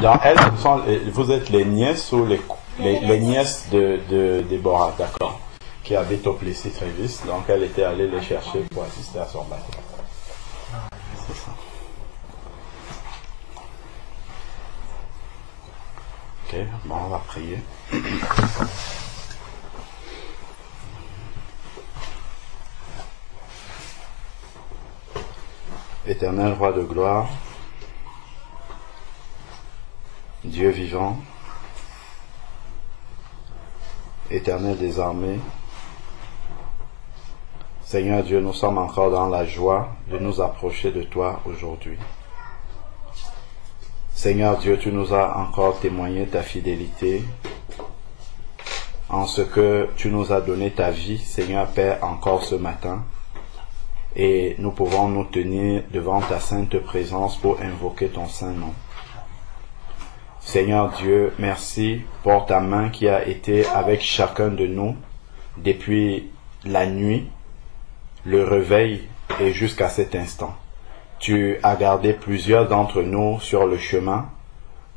Donc, vous êtes les nièces ou les nièces de Déborah, d'accord, qui habitent au Plessis-Trévis. Donc, elle était allée les chercher pour assister à son baptême. C'est ça. Ok, bon, on va prier. Éternel roi de gloire, Dieu vivant, Éternel des armées, Seigneur Dieu, nous sommes encore dans la joie de nous approcher de toi aujourd'hui. Seigneur Dieu, tu nous as encore témoigné ta fidélité en ce que tu nous as donné ta vie, Seigneur Père, encore ce matin. Et nous pouvons nous tenir devant ta sainte présence pour invoquer ton saint nom. Seigneur Dieu, merci pour ta main qui a été avec chacun de nous depuis la nuit, le réveil et jusqu'à cet instant. Tu as gardé plusieurs d'entre nous sur le chemin.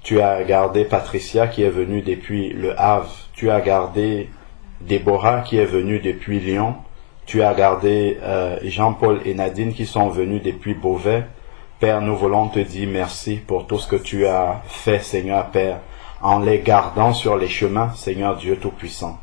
Tu as gardé Patricia qui est venue depuis Le Havre. Tu as gardé Déborah qui est venue depuis Lyon. Tu as gardé Jean-Paul et Nadine qui sont venus depuis Beauvais. Père, nous voulons te dire merci pour tout ce que tu as fait, Seigneur Père, en les gardant sur les chemins, Seigneur Dieu Tout-Puissant.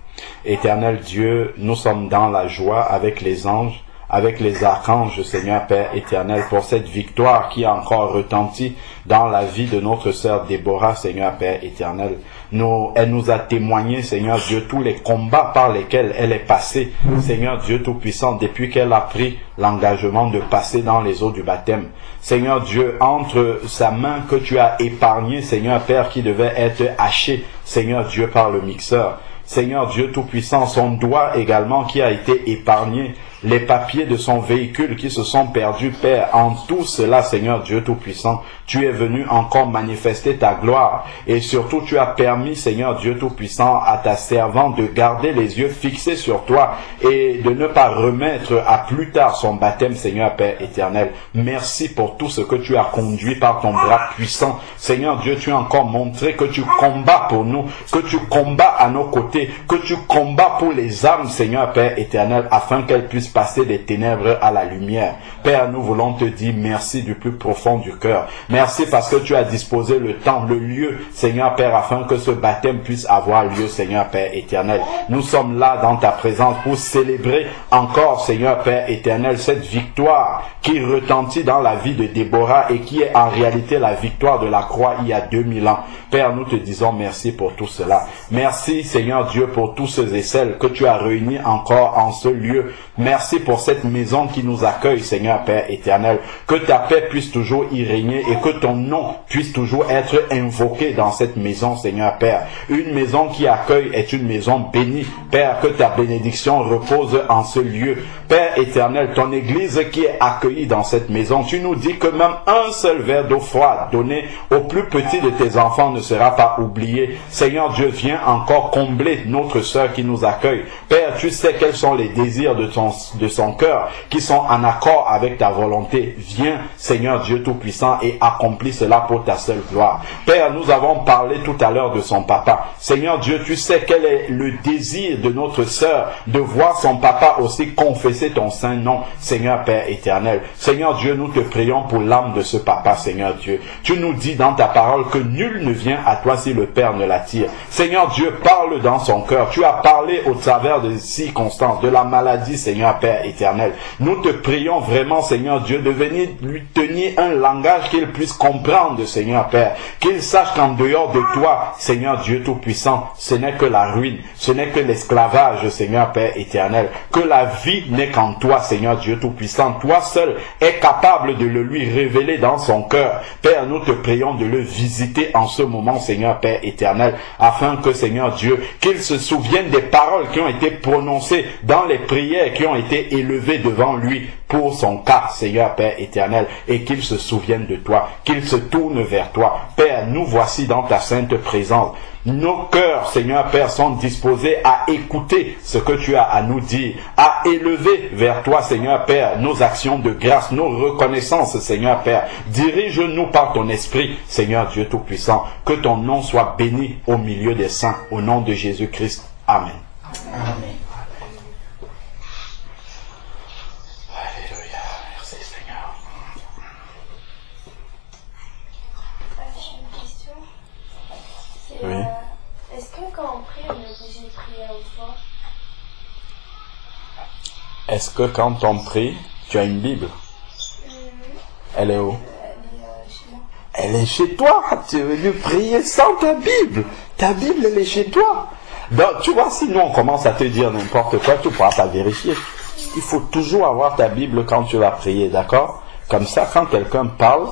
Éternel Dieu, nous sommes dans la joie avec les anges, avec les archanges, Seigneur Père éternel, pour cette victoire qui a encore retenti dans la vie de notre sœur Déborah, Seigneur Père éternel. Elle nous a témoigné, Seigneur Dieu, tous les combats par lesquels elle est passée, Seigneur Dieu Tout-Puissant, depuis qu'elle a pris l'engagement de passer dans les eaux du baptême. Seigneur Dieu, entre sa main que tu as épargnée, Seigneur Père, qui devait être hachée, Seigneur Dieu, par le mixeur. Seigneur Dieu Tout-Puissant, son doigt également qui a été épargné, les papiers de son véhicule qui se sont perdus, Père, en tout cela, Seigneur Dieu Tout-Puissant, tu es venu encore manifester ta gloire et surtout tu as permis, Seigneur Dieu Tout-Puissant, à ta servante de garder les yeux fixés sur toi et de ne pas remettre à plus tard son baptême, Seigneur Père éternel. Merci pour tout ce que tu as conduit par ton bras puissant. Seigneur Dieu, tu as encore montré que tu combats pour nous, que tu combats à nos côtés, que tu combats pour les âmes, Seigneur Père éternel, afin qu'elles puissent passer des ténèbres à la lumière. Père, nous voulons te dire merci du plus profond du cœur. Merci parce que tu as disposé le temps, le lieu, Seigneur Père, afin que ce baptême puisse avoir lieu, Seigneur Père éternel. Nous sommes là dans ta présence pour célébrer encore, Seigneur Père éternel, cette victoire qui retentit dans la vie de Déborah et qui est en réalité la victoire de la croix il y a 2000 ans. Père, nous te disons merci pour tout cela. Merci, Seigneur Dieu, pour tous ceux et celles que tu as réunis encore en ce lieu. Merci pour cette maison qui nous accueille, Seigneur Père éternel. Que ta paix puisse toujours y régner et que ton nom puisse toujours être invoqué dans cette maison, Seigneur Père. Une maison qui accueille est une maison bénie. Père, que ta bénédiction repose en ce lieu. Père éternel, ton église qui est accueillie dans cette maison, tu nous dis que même un seul verre d'eau froide donné au plus petit de tes enfants ne sera pas oublié. Seigneur Dieu, viens encore combler notre sœur qui nous accueille. Père, tu sais quels sont les désirs de son cœur qui sont en accord avec ta volonté. Viens, Seigneur Dieu Tout-Puissant, et accomplis cela pour ta seule gloire. Père, nous avons parlé tout à l'heure de son papa. Seigneur Dieu, tu sais quel est le désir de notre sœur de voir son papa aussi confesser ton saint nom, Seigneur Père éternel. Seigneur Dieu, nous te prions pour l'âme de ce papa, Seigneur Dieu. Tu nous dis dans ta parole que nul ne vient à toi si le Père ne l'attire. Seigneur Dieu, parle dans son cœur. Tu as parlé au travers des circonstances, de la maladie, Seigneur Père éternel. Nous te prions vraiment, Seigneur Dieu, de venir lui tenir un langage qu'il puisse comprendre, Seigneur Père. Qu'il sache qu'en dehors de toi, Seigneur Dieu Tout-Puissant, ce n'est que la ruine, ce n'est que l'esclavage, Seigneur Père éternel. Que la vie n'est qu'en toi, Seigneur Dieu Tout-Puissant. Toi seul es capable de le lui révéler dans son cœur. Père, nous te prions de le visiter en ce moment, Seigneur Père éternel, afin que, Seigneur Dieu, qu'il se souvienne des paroles qui ont été prononcées dans les prières qui ont été élevées devant lui pour son cas, Seigneur Père éternel, et qu'il se souvienne de toi, qu'il se tourne vers toi. Père, Père, nous voici dans ta sainte présence. Nos cœurs, Seigneur Père, sont disposés à écouter ce que tu as à nous dire, à élever vers toi, Seigneur Père, nos actions de grâce, nos reconnaissances, Seigneur Père. Dirige-nous par ton esprit, Seigneur Dieu Tout-Puissant. Que ton nom soit béni au milieu des saints, au nom de Jésus-Christ. Amen. Amen. Alléluia. Merci, Seigneur. J'ai une question. Oui. Est-ce que quand on prie, on est obligé de prier à haute voix? Est-ce que quand on prie, tu as une Bible? Elle est où? Chez moi. Elle est chez toi. Tu es venu prier sans ta Bible. Ta Bible, elle est chez toi. Donc, tu vois, si nous on commence à te dire n'importe quoi, tu ne pourras pas vérifier. Il faut toujours avoir ta Bible quand tu vas prier, d'accord? Comme ça, quand quelqu'un parle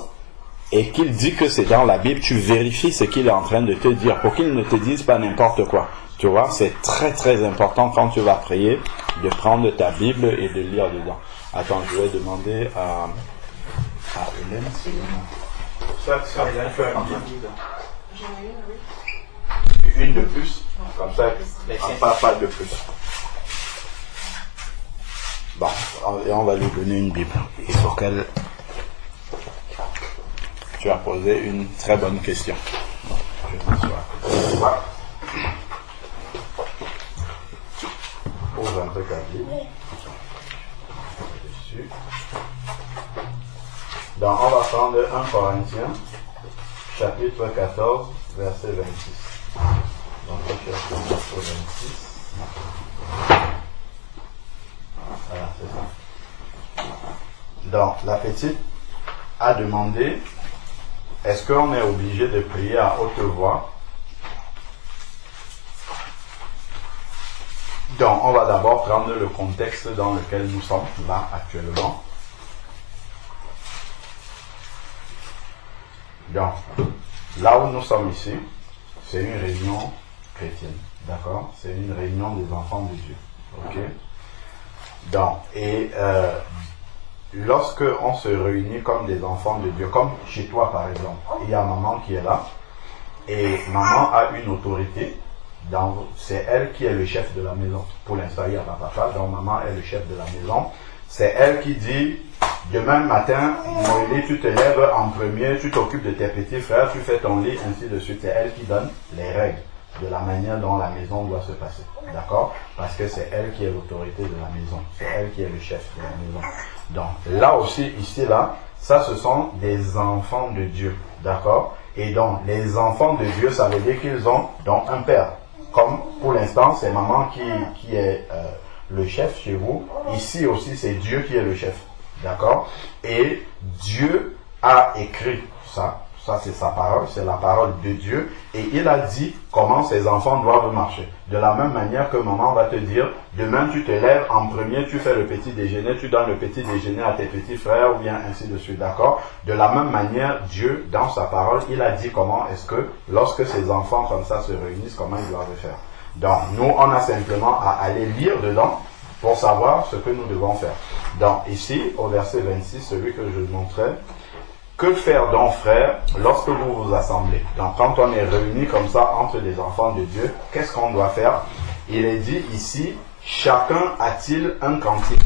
et qu'il dit que c'est dans la Bible, tu vérifies ce qu'il est en train de te dire pour qu'il ne te dise pas n'importe quoi. Tu vois, c'est très très important quand tu vas prier de prendre ta Bible et de lire dedans. Attends, je vais demander à Hélène. Ça, il a fait un Bible. J'en ai une, oui. Une de plus, comme ça, pas de plus. Bon, et on va lui donner une Bible. Il faut qu'elle... Tu as posé une très bonne question. Je m'assois. Ouvre un peu ta Bible. Dessus. Donc, on va prendre 1 Corinthiens, chapitre 14, verset 26. Donc, je vais prendre verset 26. Voilà, c'est ça. Donc, la petite a demandé, est-ce qu'on est obligé de prier à haute voix? Donc, on va d'abord prendre le contexte dans lequel nous sommes là actuellement. Donc, là où nous sommes ici, c'est une réunion chrétienne, d'accord? C'est une réunion des enfants de Dieu, ok? Donc, et lorsque on se réunit comme des enfants de Dieu, comme chez toi par exemple, il y a maman qui est là, et maman a une autorité, c'est elle qui est le chef de la maison. Pour l'instant, il n'y a pas papa, donc maman est le chef de la maison. C'est elle qui dit, demain matin, Moïli, tu te lèves en premier, tu t'occupes de tes petits frères, tu fais ton lit, ainsi de suite. C'est elle qui donne les règles de la manière dont la maison doit se passer. D'accord? Parce que c'est elle qui est l'autorité de la maison. C'est elle qui est le chef de la maison. Donc, là aussi, ici, là, ça, ce sont des enfants de Dieu. D'accord? Et donc, les enfants de Dieu, ça veut dire qu'ils ont donc un père. Comme, pour l'instant, c'est maman qui est le chef chez vous. Ici aussi, c'est Dieu qui est le chef. D'accord? Et Dieu a écrit ça. Ça, c'est sa parole, c'est la parole de Dieu. Et il a dit comment ses enfants doivent marcher. De la même manière que maman va te dire, demain tu te lèves en premier, tu fais le petit déjeuner, tu donnes le petit déjeuner à tes petits frères, ou bien ainsi de suite, d'accord? De la même manière, Dieu, dans sa parole, il a dit comment est-ce que, lorsque ses enfants comme ça se réunissent, comment ils doivent faire. Donc, nous, on a simplement à aller lire dedans pour savoir ce que nous devons faire. Donc, ici, au verset 26, celui que je montrais, que faire donc, frères, lorsque vous vous assemblez? Donc, quand on est réunis comme ça entre des enfants de Dieu, qu'est-ce qu'on doit faire? Il est dit ici, chacun a-t-il un cantique?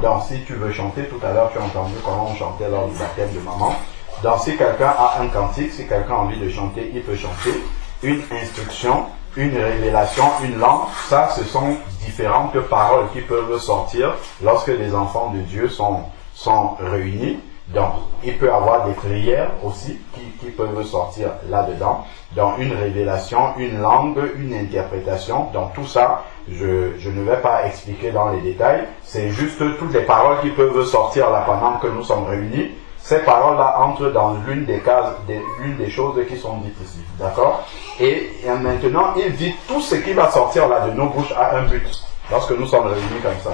Donc, si tu veux chanter, tout à l'heure, tu as entendu comment on chantait lors du baptême de maman. Donc, si quelqu'un a un cantique, si quelqu'un a envie de chanter, il peut chanter. Une instruction, une révélation, une langue, ça, ce sont différentes paroles qui peuvent sortir lorsque les enfants de Dieu sont réunis. Donc, il peut y avoir des prières aussi qui peuvent sortir là-dedans. Donc, une révélation, une langue, une interprétation. Donc, tout ça, je ne vais pas expliquer dans les détails. C'est juste toutes les paroles qui peuvent sortir là pendant que nous sommes réunis. Ces paroles-là entrent dans l'une des cases, l'une des choses qui sont dites ici. D'accord? Et maintenant, il dit tout ce qui va sortir là de nos bouches a un but. Lorsque nous sommes réunis comme ça.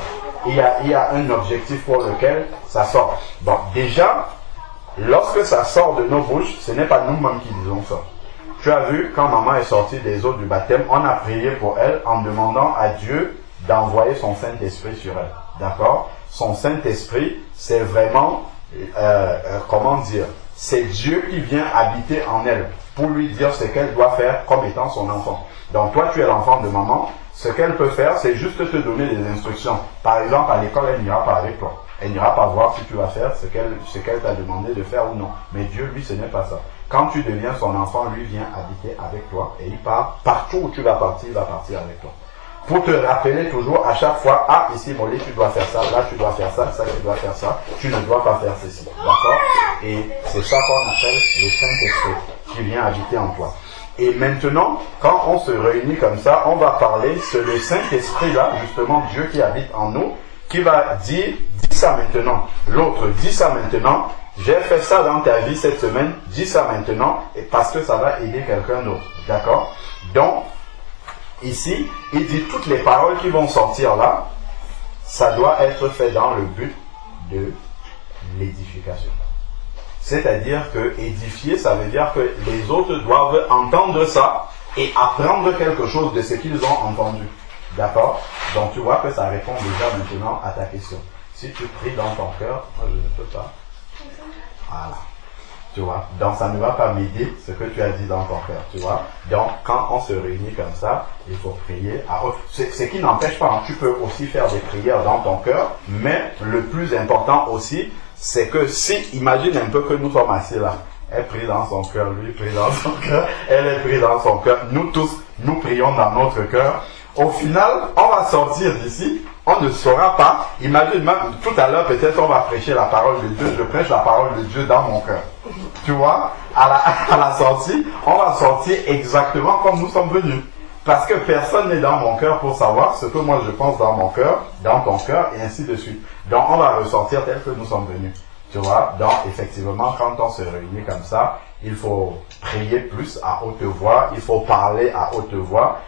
Il y a un objectif pour lequel ça sort. Bon, déjà, lorsque ça sort de nos bouches, ce n'est pas nous-mêmes qui disons ça. Tu as vu, quand maman est sortie des eaux du baptême, on a prié pour elle en demandant à Dieu d'envoyer son Saint-Esprit sur elle. D'accord? Son Saint-Esprit, c'est vraiment, comment dire, c'est Dieu qui vient habiter en elle pour lui dire ce qu'elle doit faire comme étant son enfant. Donc toi, tu es l'enfant de maman. Ce qu'elle peut faire, c'est juste te donner des instructions. Par exemple, à l'école, elle n'ira pas avec toi. Elle n'ira pas voir si tu vas faire ce qu'elle t'a demandé de faire ou non. Mais Dieu, lui, ce n'est pas ça. Quand tu deviens son enfant, lui vient habiter avec toi et il part partout où tu vas partir, il va partir avec toi. Pour te rappeler toujours à chaque fois, ah, ici, Molly, tu dois faire ça, là, tu dois faire ça, ça, tu dois faire ça, tu ne dois pas faire ceci. D'accord? Et c'est ça qu'on appelle le Saint-Esprit qui vient habiter en toi. Et maintenant, quand on se réunit comme ça, on va parler, c'est le Saint-Esprit-là, justement, Dieu qui habite en nous, qui va dire, dis ça maintenant. L'autre, dis ça maintenant. J'ai fait ça dans ta vie cette semaine, dis ça maintenant, et parce que ça va aider quelqu'un d'autre. D'accord? Donc, ici, il dit toutes les paroles qui vont sortir là, ça doit être fait dans le but de l'édification. C'est-à-dire que édifier, ça veut dire que les autres doivent entendre ça et apprendre quelque chose de ce qu'ils ont entendu. D'accord? Donc tu vois que ça répond déjà maintenant à ta question. Si tu pries dans ton cœur, moi je ne peux pas. Voilà. Tu vois? Donc ça ne va pas m'aider ce que tu as dit dans ton cœur. Tu vois? Donc quand on se réunit comme ça, il faut prier à haute. Ce qui n'empêche pas, hein, tu peux aussi faire des prières dans ton cœur, mais le plus important aussi, c'est que si, imagine un peu que nous sommes assis là, elle prie dans son cœur, lui prie dans son cœur, elle est prie dans son cœur, nous tous, nous prions dans notre cœur. Au final, on va sortir d'ici, on ne saura pas, imagine même, tout à l'heure peut-être on va prêcher la parole de Dieu, je prêche la parole de Dieu dans mon cœur. Tu vois, à la sortie, on va sortir exactement comme nous sommes venus. Parce que personne n'est dans mon cœur pour savoir ce que moi je pense dans mon cœur, dans ton cœur, et ainsi de suite. Donc on va ressortir tel que nous sommes venus. Tu vois, donc effectivement, quand on se réunit comme ça, il faut prier plus à haute voix, il faut parler à haute voix,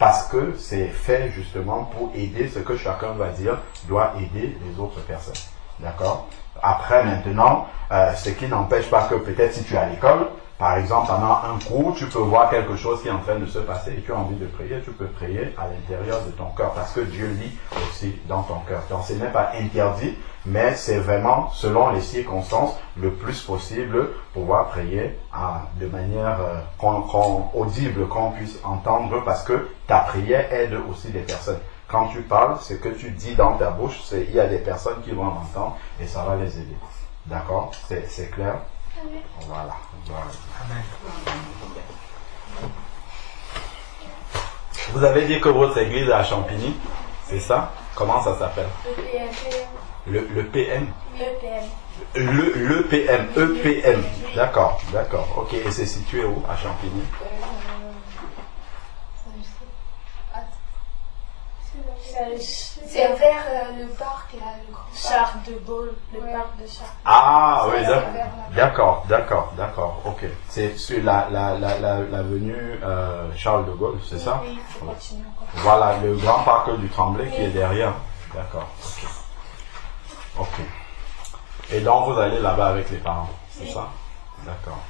parce que c'est fait justement pour aider ce que chacun va dire, doit aider les autres personnes. D'accord? Après maintenant, ce qui n'empêche pas que peut-être si tu es à l'école, par exemple, pendant un cours, tu peux voir quelque chose qui est en train de se passer et tu as envie de prier, tu peux prier à l'intérieur de ton cœur parce que Dieu lit aussi dans ton cœur. Donc ce n'est pas interdit, mais c'est vraiment, selon les circonstances, le plus possible pouvoir prier de manière audible, qu'on puisse entendre parce que ta prière aide aussi les personnes. Quand tu parles, ce que tu dis dans ta bouche, il y a des personnes qui vont l'entendre et ça va les aider. D'accord? C'est clair? Voilà. Amen. Vous avez dit que votre église est à Champigny, c'est ça? Comment ça s'appelle? Le PM. Le PM. EPM. D'accord, d'accord. Ok, et c'est situé où à Champigny? C'est vers le parc, là, le grand Charles de Gaulle, le parc de Charles. Ah oui, d'accord, ok. C'est sur l'avenue Charles de Gaulle, c'est ça? Oui, il faut continuer encore. Voilà, le grand parc du Tremblay qui est derrière. D'accord, ok. Et donc vous allez là-bas avec les parents, c'est ça? D'accord.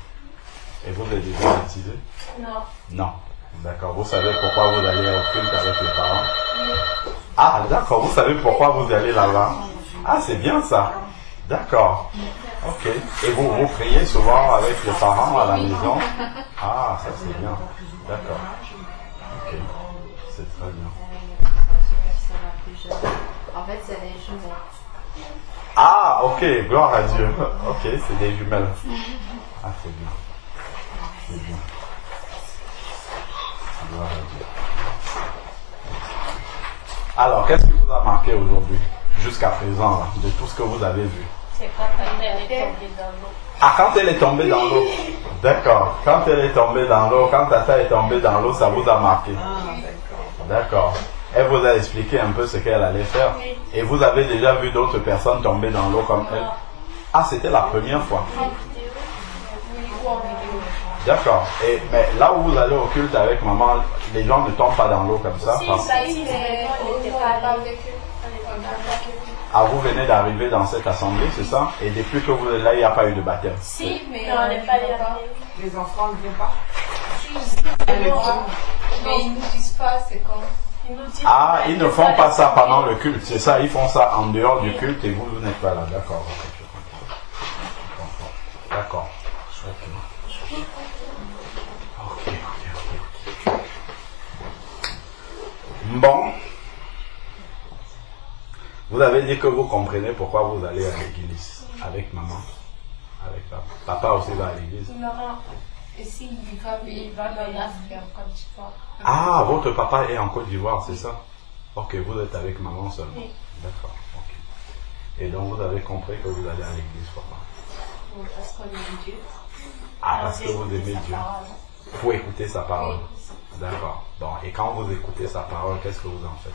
Et vous êtes déjà baptisé? Non. Non. D'accord. Vous savez pourquoi vous allez au culte avec les parents? Ah, d'accord. Vous savez pourquoi vous allez là-bas? Ah, c'est bien ça. D'accord. Ok. Et vous priez souvent avec les parents à la maison? Ah, ça c'est bien. D'accord. Ok. C'est très bien. En fait, c'est des jumelles. Ah, ok. Gloire à Dieu. Ok, c'est des jumelles. Ah, c'est bien. C'est bien. Gloire à Dieu. Alors, qu'est-ce qui vous a marqué aujourd'hui, jusqu'à présent, là, de tout ce que vous avez vu? C'est quand elle est tombée dans l'eau. Ah, quand elle est tombée dans l'eau. D'accord. Quand elle est tombée dans l'eau, quand Tata est tombée dans l'eau, ça vous a marqué. D'accord. Elle vous a expliqué un peu ce qu'elle allait faire. Et vous avez déjà vu d'autres personnes tomber dans l'eau comme elle? Ah, c'était la première fois. D'accord. Mais là où vous allez au culte avec maman, les gens ne tombent pas dans l'eau comme ça? Ah, vous venez d'arriver dans cette assemblée, c'est ça? Et depuis que vous êtes là, il n'y a pas eu de baptême? Si, mais on n'est pas allé. Les enfants ne viennent pas. Mais ils ne nous disent pas, c'est quand. Ah, ils ne font pas ça pendant le culte, c'est ça? Ils font ça en dehors du culte et vous n'êtes pas là. D'accord. D'accord. Vous avez dit que vous comprenez pourquoi vous allez à l'église avec maman, avec papa. Papa aussi va à l'église. Non, et s'il va dans l'Afrique quand tu vois. Ah, votre papa est en Côte d'Ivoire, c'est ça? Ok, vous êtes avec maman seulement. Oui. D'accord, ok. Et donc vous avez compris que vous allez à l'église, papa. Parce qu'on aime Dieu. Ah, parce que vous aimez Dieu. Pour écouter sa parole. Oui. D'accord. Donc, et quand vous écoutez sa parole, qu'est-ce que vous en faites?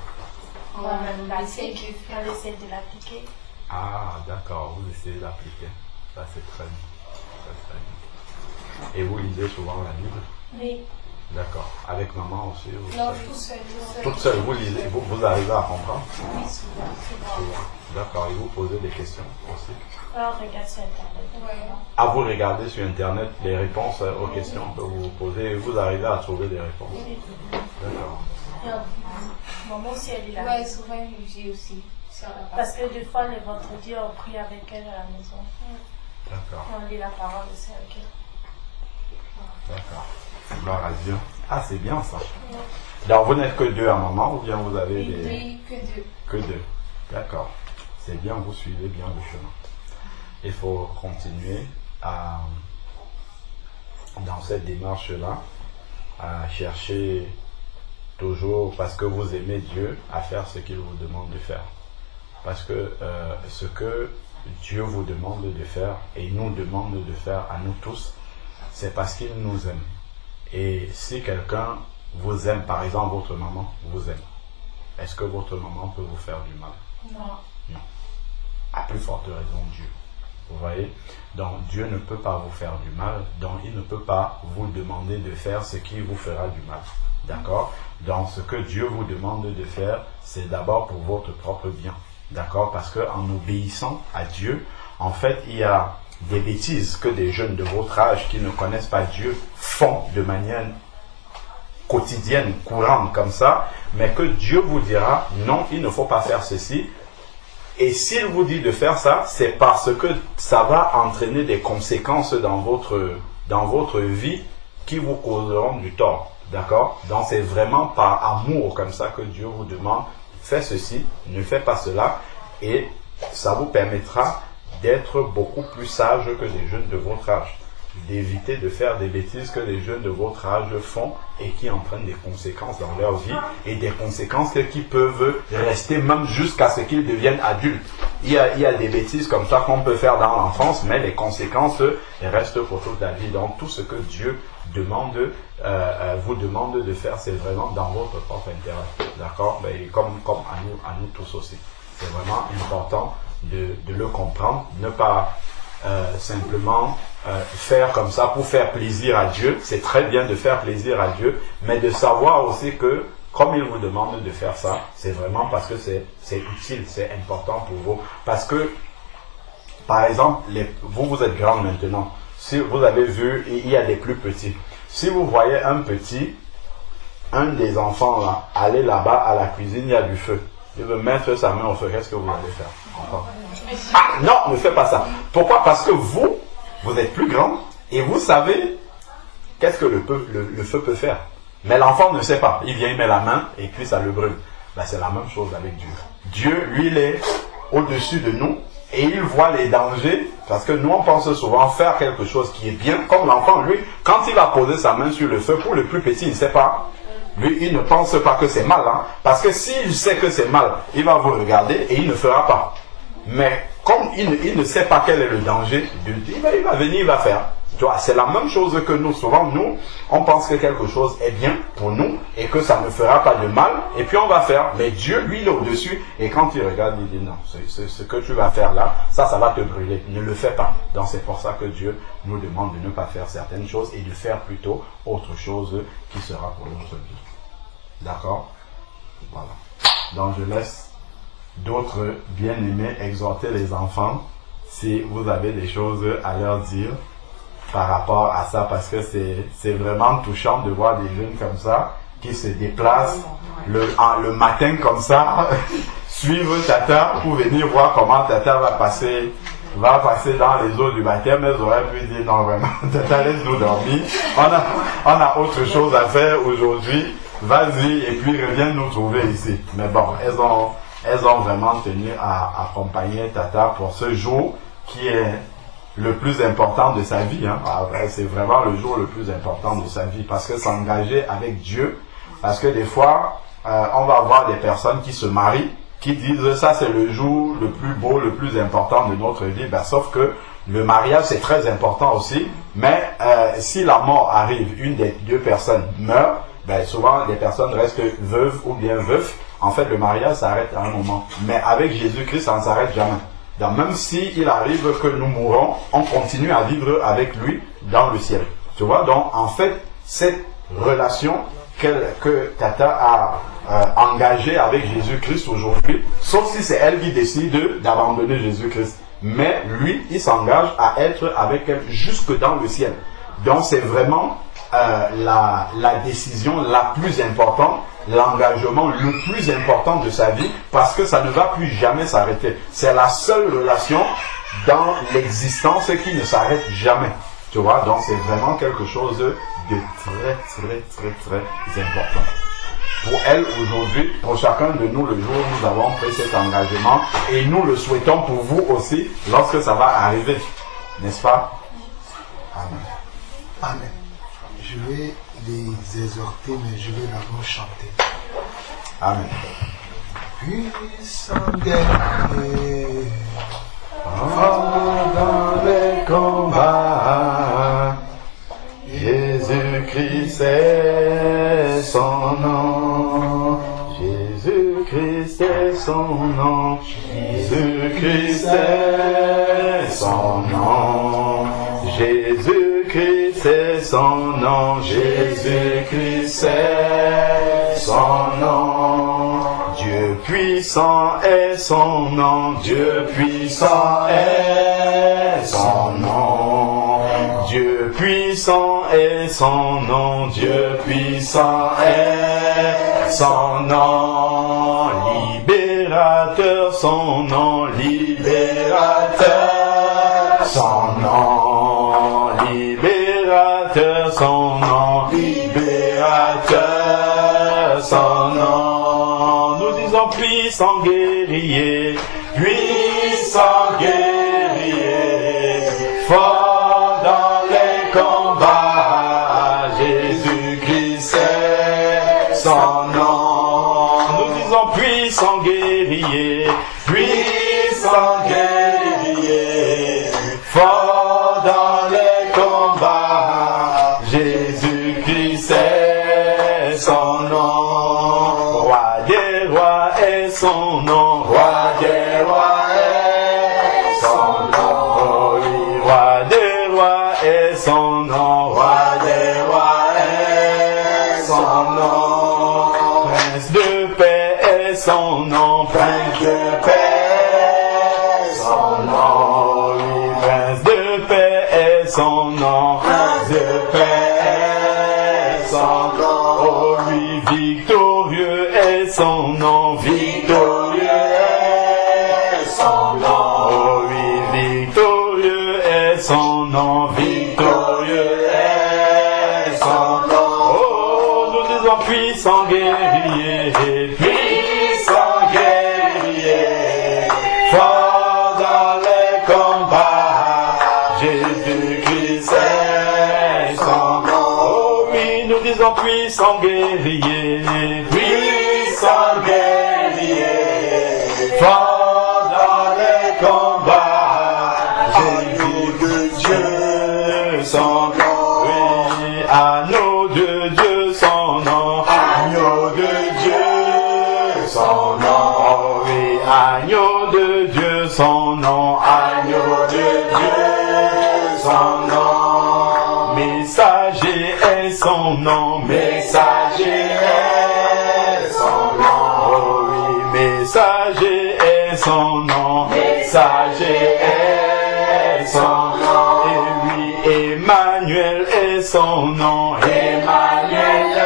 On essaie de l'appliquer. Ah, d'accord, vous essayez d'appliquer. Ça, c'est très bien. Ça, c'est très bien. Et vous lisez souvent la Bible? Oui. D'accord. Avec maman aussi? Non, tout seul. Toute seule, vous lisez, vous arrivez à comprendre? Oui, souvent. Souvent. D'accord. Et vous posez des questions aussi? Alors, regarde sur Internet. Ouais. Ah, vous regardez sur Internet les réponses aux questions que vous vous posez et vous arrivez à trouver des réponses? Oui. D'accord. Maman aussi, elle est là. Ouais, souvent j'ai aussi. Parce que des fois, le vendredi, on prie avec elle à la maison. D'accord. Et on lit la parole aussi avec elle. D'accord. Gloire à Dieu. Ah, c'est bien ça. Donc, vous n'êtes que deux à maman ou bien vous avez des... Oui, que deux. Que deux. D'accord. C'est bien, vous suivez bien le chemin. Il faut continuer dans cette démarche-là, à chercher toujours, parce que vous aimez Dieu, à faire ce qu'il vous demande de faire. Parce que ce que Dieu vous demande de faire et nous demande de faire à nous tous, c'est parce qu'il nous aime. Et si quelqu'un vous aime, par exemple votre maman vous aime, est-ce que votre maman peut vous faire du mal? Non. Non. À plus forte raison Dieu. Vous voyez? Donc Dieu ne peut pas vous faire du mal, donc il ne peut pas vous demander de faire ce qui vous fera du mal. D'accord? Donc ce que Dieu vous demande de faire, c'est d'abord pour votre propre bien. D'accord? Parce qu'en obéissant à Dieu, en fait, il y a des bêtises que des jeunes de votre âge qui ne connaissent pas Dieu font de manière quotidienne, courante comme ça, mais que Dieu vous dira, non, il ne faut pas faire ceci. Et s'il vous dit de faire ça, c'est parce que ça va entraîner des conséquences dans votre vie qui vous causeront du tort. D'accord? Donc c'est vraiment par amour comme ça que Dieu vous demande, fais ceci, ne fais pas cela, et ça vous permettra d'être beaucoup plus sage que les jeunes de votre âge, d'éviter de faire des bêtises que les jeunes de votre âge font et qui entraînent des conséquences dans leur vie et des conséquences qui peuvent rester même jusqu'à ce qu'ils deviennent adultes. Il y a des bêtises comme ça qu'on peut faire dans l'enfance, mais les conséquences restent pour toute la vie. Donc tout ce que Dieu vous demande de faire, c'est vraiment dans votre propre intérêt. D'accord? Mais comme à nous tous aussi. C'est vraiment important de le comprendre, ne pas simplement faire comme ça pour faire plaisir à Dieu. C'est très bien de faire plaisir à Dieu, mais de savoir aussi que comme il vous demande de faire ça, c'est vraiment parce que c'est utile, c'est important pour vous. Parce que, par exemple, vous êtes grand maintenant. Si vous avez vu, il y a des plus petits. Si vous voyez un des enfants là, aller là-bas à la cuisine, il y a du feu. Il veut mettre sa main au feu, qu'est-ce que vous allez faire? Encore. Ah non, ne faites pas ça. Pourquoi? Parce que vous êtes plus grand et vous savez qu'est-ce que le feu peut faire. Mais l'enfant ne sait pas. Il vient, il met la main et puis ça le brûle. Ben, c'est la même chose avec Dieu. Dieu, lui, il est au-dessus de nous et il voit les dangers parce que nous, on pense souvent faire quelque chose qui est bien. Comme l'enfant, lui, quand il va poser sa main sur le feu, pour le plus petit, il ne sait pas. Lui, il ne pense pas que c'est mal. Hein, parce que s'il sait que c'est mal, il va vous regarder et il ne fera pas. Mais comme il ne sait pas quel est le danger, il va venir, il va faire. Tu vois, c'est la même chose que nous. Souvent, nous, on pense que quelque chose est bien pour nous et que ça ne fera pas de mal. Et puis on va faire. Mais Dieu, lui, il est au-dessus. Et quand il regarde, il dit non, ce que tu vas faire là, ça va te brûler. Ne le fais pas. Donc c'est pour ça que Dieu nous demande de ne pas faire certaines choses et de faire plutôt autre chose qui sera pour notre vie. D'accord? Voilà. Donc je laisse d'autres bien-aimés exhorter les enfants si vous avez des choses à leur dire par rapport à ça, parce que c'est vraiment touchant de voir des jeunes comme ça qui se déplacent le matin comme ça suivre Tata pour venir voir comment Tata va passer dans les eaux du baptême. Elles auraient pu dire non vraiment, Tata laisse-nous dormir, on a autre chose à faire aujourd'hui, vas-y et puis reviens nous trouver ici. Mais bon, elles ont vraiment tenu à accompagner Tata pour ce jour qui est le plus important de sa vie. Hein. C'est vraiment le jour le plus important de sa vie parce que s'engager avec Dieu, parce que des fois, on va voir des personnes qui se marient, qui disent ça c'est le jour le plus beau, le plus important de notre vie, ben, sauf que le mariage c'est très important aussi, mais si la mort arrive, une des deux personnes meurt, ben, souvent les personnes restent veuves ou bien veufs. En fait le mariage s'arrête à un moment, mais avec Jésus-Christ ça ne s'arrête jamais. Donc, même s'il arrive que nous mourons, on continue à vivre avec lui dans le ciel. Tu vois, donc en fait cette relation que Tata a engagée avec Jésus-Christ aujourd'hui, sauf si c'est elle qui décide d'abandonner Jésus-Christ. Mais lui, il s'engage à être avec elle jusque dans le ciel. Donc c'est vraiment la décision la plus importante, l'engagement le plus important de sa vie, parce que ça ne va plus jamais s'arrêter. C'est la seule relation dans l'existence qui ne s'arrête jamais. Tu vois, donc c'est vraiment quelque chose de très important. Pour elle aujourd'hui, pour chacun de nous, le jour où nous avons pris cet engagement, et nous le souhaitons pour vous aussi, lorsque ça va arriver. N'est-ce pas? Amen. Amen. Je vais les exhorter, mais je vais d'abord chanter. Amen. Puissant guerrier, fort dans les combats, Jésus-Christ est son nom. Jésus-Christ est son nom. Jésus-Christ est son nom. Jésus-Christ est son nom. Jésus-Christ est son nom. Dieu puissant est son nom. Dieu puissant est son nom. Dieu puissant est son nom. Dieu puissant est son nom. Libérateur son nom. Libérateur son nom. Libérateur son nom. Libérateur son nom. Nous disons puissant guerrier. Puissant guerrier. Fort dans les combats. Jésus-Christ est son nom. Nous disons puissant guerrier. Puissant guerrier. Fort dans les combats. Jésus-Christ est son nom. Roi des rois est son nom. Roi des rois est son nom. Oh oui, roi des rois est son nom. Roi des rois est son nom. Prince de paix est son nom. Prince de paix est son nom. Oui, prince de paix est son nom. Prince de paix est son nom. Oh oui, victorieux est son nom. Victorieux est son nom. Oh oui, victorieux est son nom. Victorieux est son nom. Oh, nous disons puissant guerrier. Puissant guerrier. Fort dans les combats. Jésus-Christ est son nom. Oh oui, nous disons puissant guerrier. Puissant guerrier. Fort dans les combats. Jésus de Dieu son nom. Oui, agneau de Dieu son nom. Agneau de Dieu son nom. Oh oui, agneau de Dieu son nom. Agneau de Dieu son nom. Messager est son nom. Messager est son nom. Oh oui, messager est son nom. Messager est son nom. Et oui, Emmanuel est son nom. Emmanuel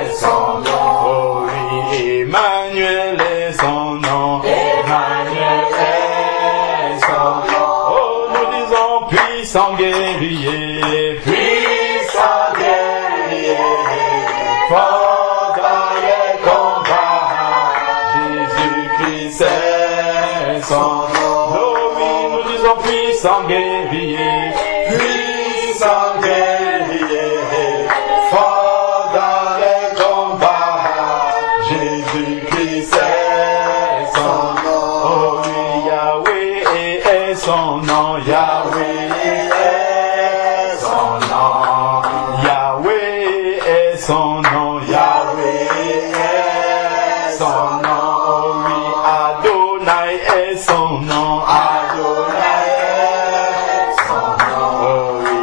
est son nom. Oh oui, Emmanuel est son nom. Emmanuel est son nom. Oh, nous disons puissant guerrier. Puissant guerrier. Fort dans les combats. Jésus-Christ son nom, Yahweh est son nom, oh oui, Adonai est son nom, Adonai est son nom, oh oui,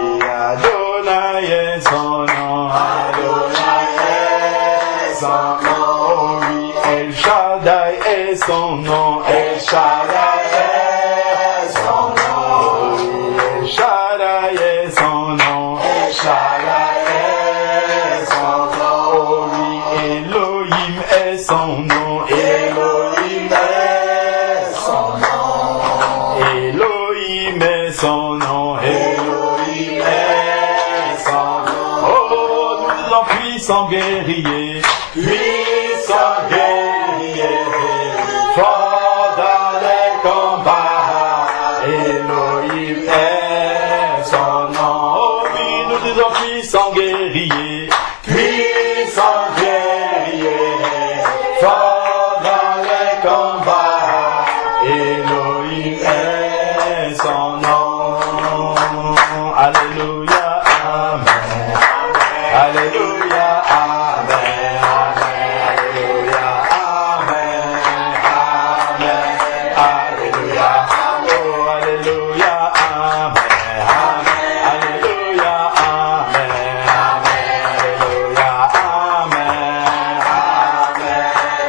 Adonai est son nom, Adonai est son nom, oh oui, El Shaddai est son nom, El Shaddai est son nom, oh oui, El Shaddai est son nom, El Shaddai est son nom, oh oui, Elohim est son nom, Elohim est son nom, Elohim est son nom, Elohim est son nom, oh nous disons puissant guerrier, puissant guerrier, fort dans les combats, Elohim est son nom, oh oui nous disons puissant guerrier, puissant guerrier, fort dans les combats, Elohim est son nom, alléluia, amen, alléluia, amen, alléluia, amen, amen, alléluia, oh alléluia, amen, alléluia, amen, alléluia, amen,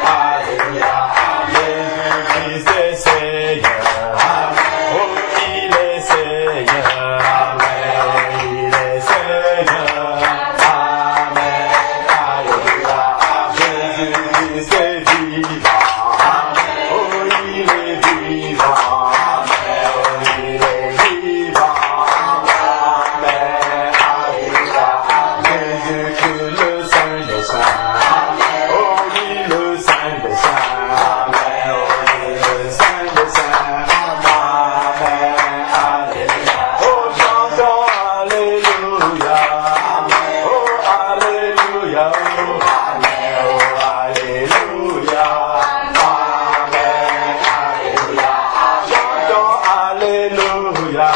alléluia, Jésus-Christ est Seigneur, oh il est Seigneur, il est Seigneur, amen, alléluia, Jésus-Christ est vivant, oh il est vivant, oh il est vivant, amen, alléluia, Jésus-Christ le Saint des Saints, oh oui le Saint des Saints, amen, oh oui le Saint des Saints, amen, alléluia, oh chantons alléluia, oh alléluia, oh amen, oh alléluia, amen, alléluia, chantons alléluia,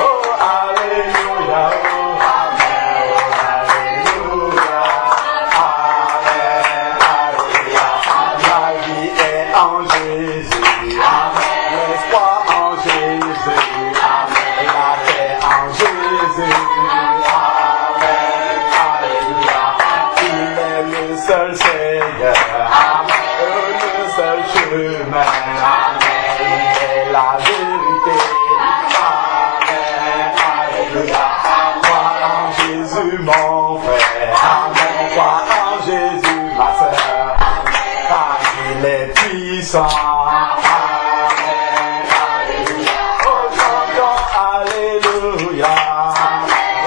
oh alléluia, oh amen, oh alléluia, amen, alléluia, la vie est en Jésus, l'espoir en Jésus, la paix en Jésus, amen, alléluia, il est le seul Seigneur, le seul chemin, il est la vérité, amen, alléluia, crois en Jésus mon frère, crois en Jésus ma sœur, car il est puissant, amen, alléluia, oh chantons alléluia,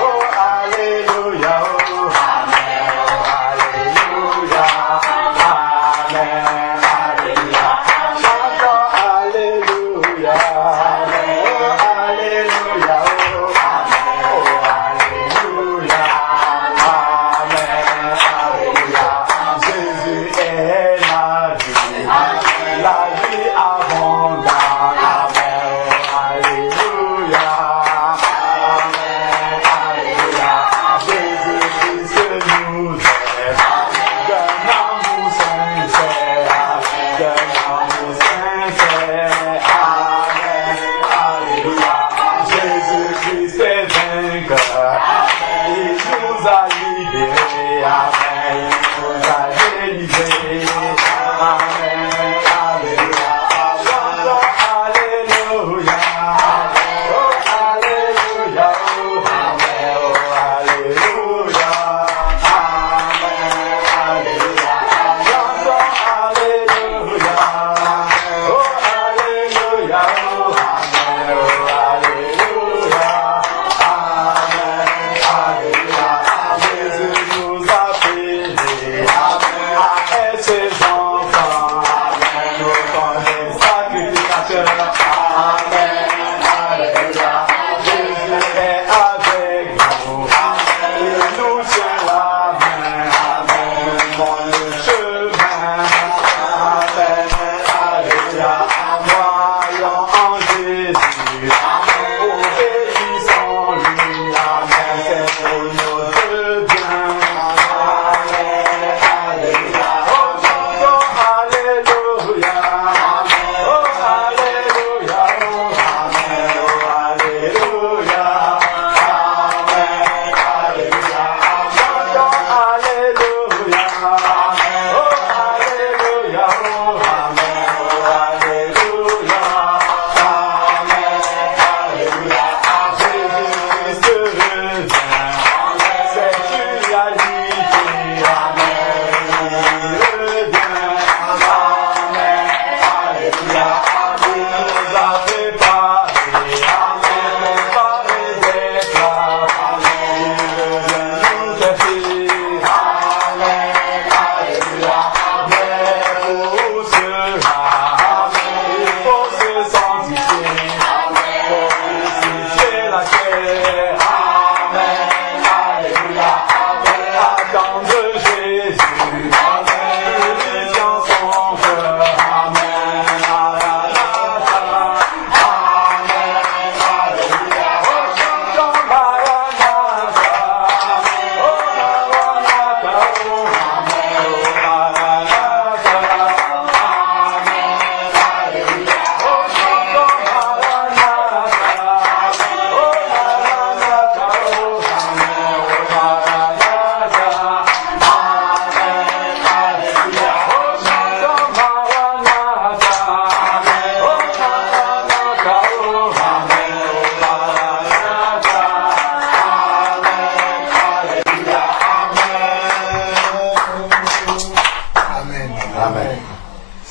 oh alléluia, oh amen, oh alléluia, amen, alléluia, chantons alléluia, oh alléluia, oh amen, oh alléluia, amen, alléluia, Jésus est la vie,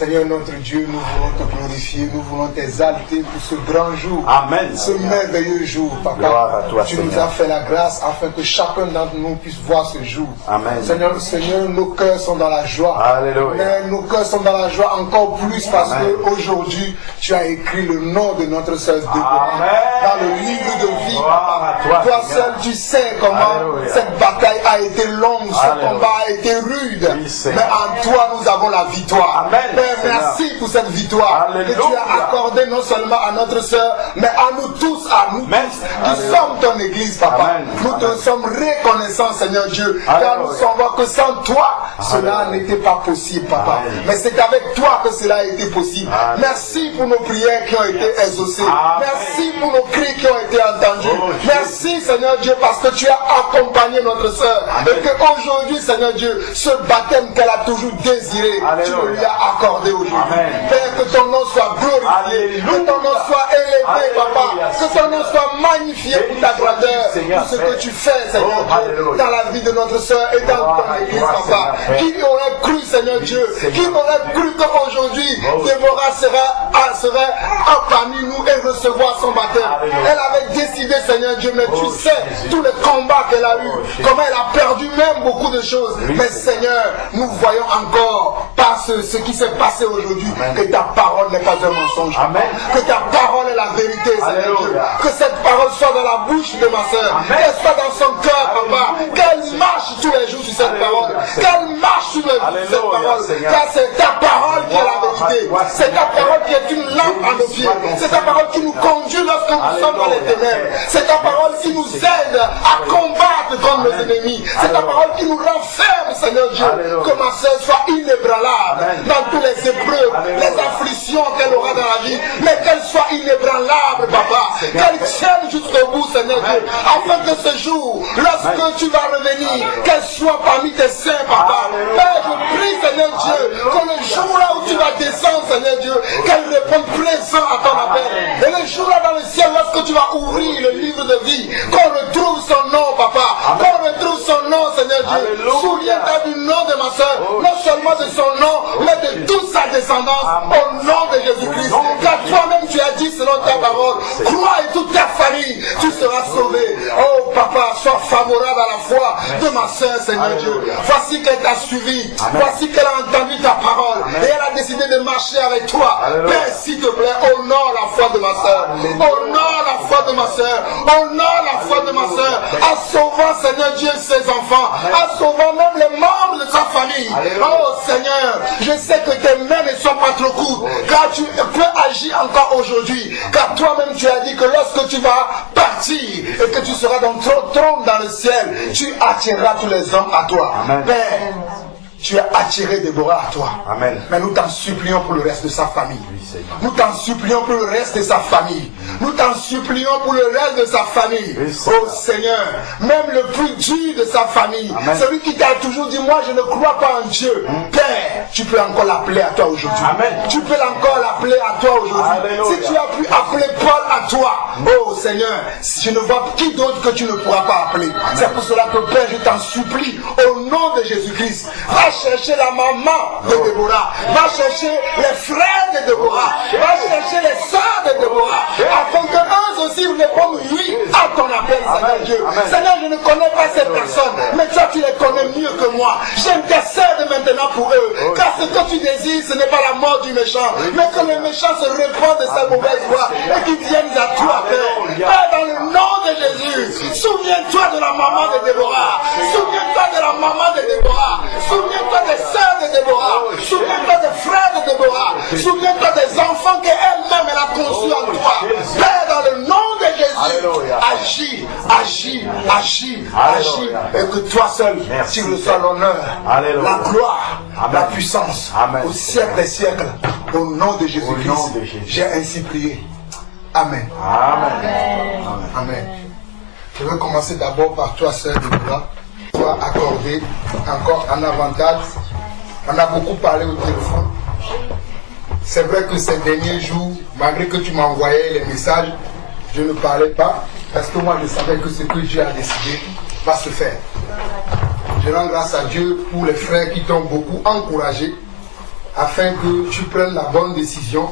Seigneur notre Dieu, nous voulons te glorifier, nous voulons t'exalter pour ce grand jour. Amen. Ce merveilleux jour, Gloire Papa. à toi, Tu Seigneur. nous as fait la grâce afin que chacun d'entre nous puisse voir ce jour. Amen. Seigneur, nos cœurs sont dans la joie. Alléluia. Mais nos cœurs sont dans la joie encore plus parce Amen. qu'aujourd'hui, tu as écrit le nom de notre sœur Déborah Amen. dans le livre de vie. Gloire à toi, Toi Seigneur. seul, tu sais comment Alléluia. cette bataille a été longue, ce Alléluia. combat a été rude. Oui, Seigneur. Mais en toi, nous avons la victoire. Amen, Père, Seigneur. merci pour cette victoire Alléluia. que tu as accordée non seulement à notre sœur, mais à nous tous, Amen. qui Alléluia. sommes ton église, Papa. Amen. Nous te Amen. sommes reconnaissants, Seigneur Dieu, car Alléluia. nous savons que sans toi, cela Alléluia. n'était pas possible, Papa. Amen. Mais c'est avec toi que cela a été possible. Amen. Merci pour nos prières qui ont été exaucées. Amen. Merci pour nos cris qui ont été entendus. Oh, Jésus. Merci, Seigneur Dieu, parce que tu as accompagné notre sœur. Amen. Et qu'aujourd'hui, Seigneur Dieu, ce baptême qu'elle a toujours désiré, Alléluia. tu le lui as accordé aujourd'hui. Amen. Père, que ton nom soit glorifié, Alléluia. que ton nom soit élevé, Alléluia. Papa, que ton nom soit magnifié pour ta Béni sois-tu, grandeur, Seigneur, pour ce que Père. tu fais, Seigneur Oh, Dieu, alléluia. dans la vie de notre sœur et dans Gloire ton à église, toi, Papa. Seigneur, Père. Qui aurait cru, Seigneur Dieu, Seigneur. qui aurait cru qu'aujourd'hui, Oh, Déborah serait parmi nous et recevoir son baptême. Alléluia. Elle avait décidé, Seigneur Dieu, mais Oh, tu sais Jésus. tous les combats qu'elle a Oh, eus, Jésus. comment elle a perdu même beaucoup de choses. Oui, Mais Seigneur. Seigneur, nous voyons encore par ce qui s'est passé aujourd'hui Amen. que ta parole n'est pas un mensonge. Amen. Que ta parole est la vérité, Seigneur Dieu. Alléluia. Que cette parole soit dans la bouche de ma soeur, Amen. qu'elle soit dans son cœur, Papa, Alléluia. qu'elle marche tous les jours sur cette Alléluia, parole, Seigneur. qu'elle marche tous les jours sur cette Alléluia, parole, Seigneur. car c'est ta parole qui est la Gloire à vérité, toi, c'est ta Seigneur. parole qui est une lampe à nos pieds, c'est ta parole qui nous conduit lorsque nous sommes dans les Alléluia. ténèbres, c'est ta parole qui nous aide à combattre contre nos ennemis, c'est ta Alléluia. parole qui nous renferme, Seigneur Dieu, Alléluia. que ma soeur soit inébranlable Amen. dans tous les épreuves, Alléluia. les afflictions qu'elle aura dans la vie, mais qu'elle soit inébranlable, Papa, Seigneur. qu'elle tienne jusqu'au bout, Seigneur Dieu, afin que ce jour, lorsque tu vas revenir, qu'elle soit parmi tes saints, Papa. Alléluia. Père, je prie, Seigneur Dieu, que le jour là où tu vas descendre, Seigneur Dieu, qu'elle réponde présent à ton appel. Et le jour là dans le ciel, lorsque tu vas ouvrir le livre de vie, qu'on retrouve son nom, Papa, qu'on retrouve son nom, Seigneur Dieu. Alléluia. Souviens-toi du nom de ma soeur, Oh, non seulement de son nom, mais de toute sa descendance, Amen. au nom de Jésus-Christ. Au nom de Car toi-même tu as dit selon ta parole, crois et toute ta famille, tu seras sauvé. Oh Papa, sois favorable à la foi de ma soeur, Seigneur Dieu. Alléluia. Voici qu'elle t'a suivi, Amen. voici qu'elle a entendu ta parole, Amen. et elle a décidé de marcher avec toi. Alléluia. Père, s'il te plaît, honore la foi de ma soeur, Alléluia. honore la foi de ma soeur, honore la foi de ma soeur, en sauvant, Seigneur Dieu, ses enfants, en sauvant même les membres de sa famille. Alléluia. Oh Seigneur, je sais que tes mains ne sont pas trop courtes, car tu peux agir encore aujourd'hui, car toi-même tu as dit que lorsque tu vas partir et que tu seras dans ton trône dans le ciel, tu attireras tous les hommes à toi. Amen. Père, tu as attiré Déborah à toi. Amen. Mais nous t'en supplions pour le reste de sa famille. Oui, Seigneur. Nous t'en supplions pour le reste de sa famille. Nous t'en supplions pour le reste de sa famille. Oui, Seigneur. Oh Seigneur, même le plus dur de sa famille, Amen. celui qui t'a toujours dit, moi je ne crois pas en Dieu. Père, tu peux encore l'appeler à toi aujourd'hui. Amen. Tu peux encore l'appeler à toi aujourd'hui. Alléluia. Si tu as pu appeler Paul à toi, oh Seigneur, je ne vois qui d'autre que tu ne pourras pas appeler. C'est pour cela que Père, je t'en supplie, au nom de Jésus-Christ, va chercher la maman de Déborah, va chercher les frères de Déborah, va chercher les sœurs de Déborah, afin que eux aussi répondent oui à ton appel, Seigneur Amen. Dieu. Amen. Seigneur, je ne connais pas ces personnes, mais toi tu les connais mieux que moi. J'intercède maintenant pour eux, car ce que tu désires, ce n'est pas la mort du méchant, mais que le méchant se répand de sa mauvaise voie et qu'il vienne à toi, Père. Père, dans le nom de Jésus, souviens-toi de la maman de Déborah, souviens-toi de la maman de Déborah, souviens-toi des sœurs de Déborah, souviens-toi des frères de Déborah, souviens-toi des enfants qu'elle-même elle a conçus en toi. Père, dans le nom de Jésus, Alléluia. agis, agis, agis, agis, Alléluia. et que toi seul, Merci, tu reçois l'honneur, Alléluia. la gloire, Amen. la puissance, Amen. au siècle des siècles, au nom de Au nom Jésus-Christ. de Jésus. J'ai ainsi prié. Amen. Amen. Amen. Je veux commencer d'abord par toi, sœur Déborah. Toi, accordé encore un avantage. On a beaucoup parlé au téléphone. C'est vrai que ces derniers jours, malgré que tu m'envoyais les messages, je ne parlais pas parce que moi je savais que ce que Dieu a décidé va se faire. Je rends grâce à Dieu pour les frères qui t'ont beaucoup encouragé afin que tu prennes la bonne décision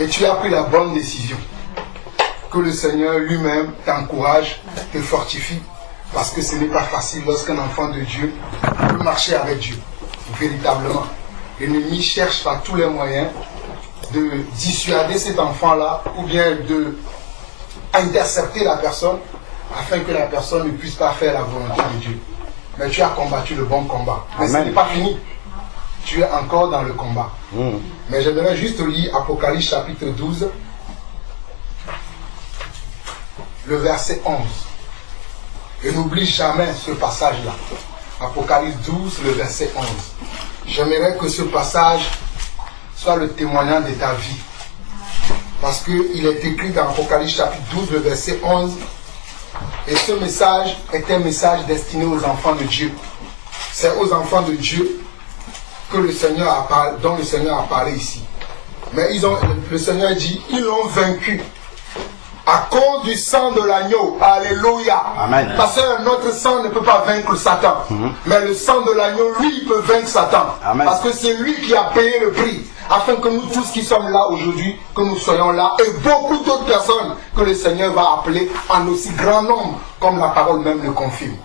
et tu as pris la bonne décision. Que le Seigneur lui-même t'encourage, te fortifie, parce que ce n'est pas facile lorsqu'un enfant de Dieu peut marcher avec Dieu, véritablement. L'ennemi cherche par tous les moyens de dissuader cet enfant-là ou bien de intercepter la personne afin que la personne ne puisse pas faire la volonté de Dieu. Mais tu as combattu le bon combat. Mais ce n'est pas fini. Tu es encore dans le combat. Mais j'aimerais juste lire Apocalypse chapitre 12, le verset 11. Et n'oublie jamais ce passage-là. Apocalypse 12, le verset 11. J'aimerais que ce passage soit le témoignage de ta vie. Parce qu'il est écrit dans Apocalypse chapitre 12, le verset 11. Et ce message est un message destiné aux enfants de Dieu. C'est aux enfants de Dieu que le Seigneur a parlé, dont le Seigneur a parlé ici. Mais le Seigneur dit, ils l'ont vaincu à cause du sang de l'agneau. Alléluia. Amen. Parce que notre sang ne peut pas vaincre Satan. Mais le sang de l'agneau, lui, peut vaincre Satan. Amen. Parce que c'est lui qui a payé le prix. Afin que nous tous qui sommes là aujourd'hui, que nous soyons là. Et beaucoup d'autres personnes que le Seigneur va appeler en aussi grand nombre, comme la parole même le confirme.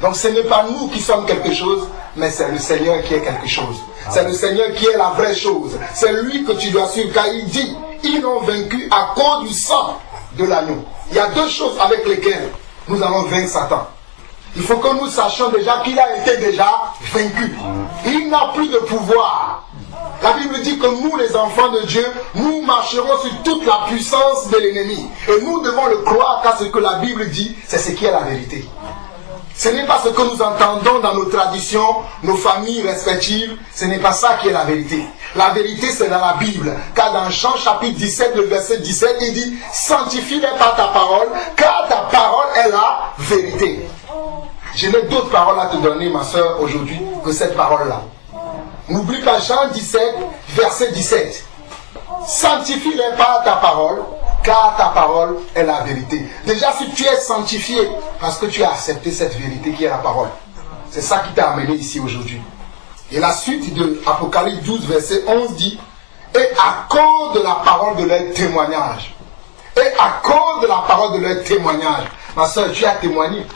Donc ce n'est pas nous qui sommes quelque chose, mais c'est le Seigneur qui est quelque chose. C'est le Seigneur qui est la vraie chose. C'est lui que tu dois suivre, car il dit, ils l'ont vaincu à cause du sang de l'agneau. Il y a deux choses avec lesquelles nous allons vaincre Satan. Il faut que nous sachions déjà qu'il a été déjà vaincu. Il n'a plus de pouvoir. La Bible dit que nous, les enfants de Dieu, nous marcherons sur toute la puissance de l'ennemi. Et nous devons le croire, car ce que la Bible dit, c'est ce qui est la vérité. Ce n'est pas ce que nous entendons dans nos traditions, nos familles respectives. Ce n'est pas ça qui est la vérité. La vérité, c'est dans la Bible. Car dans Jean chapitre 17, le verset 17, il dit « Sanctifie-les par ta parole, car ta parole est la vérité. » Je n'ai d'autres paroles à te donner, ma soeur, aujourd'hui, que cette parole-là. N'oublie pas Jean 17, verset 17. « Sanctifie-les par ta parole, car ta parole est la vérité. » Déjà, si tu es sanctifié, parce que tu as accepté cette vérité qui est la parole. C'est ça qui t'a amené ici aujourd'hui. Et la suite de Apocalypse 12, verset 11 dit, « Et à cause de la parole de leur témoignage. » Et à cause de la parole de leur témoignage. Ma soeur, tu as témoigné.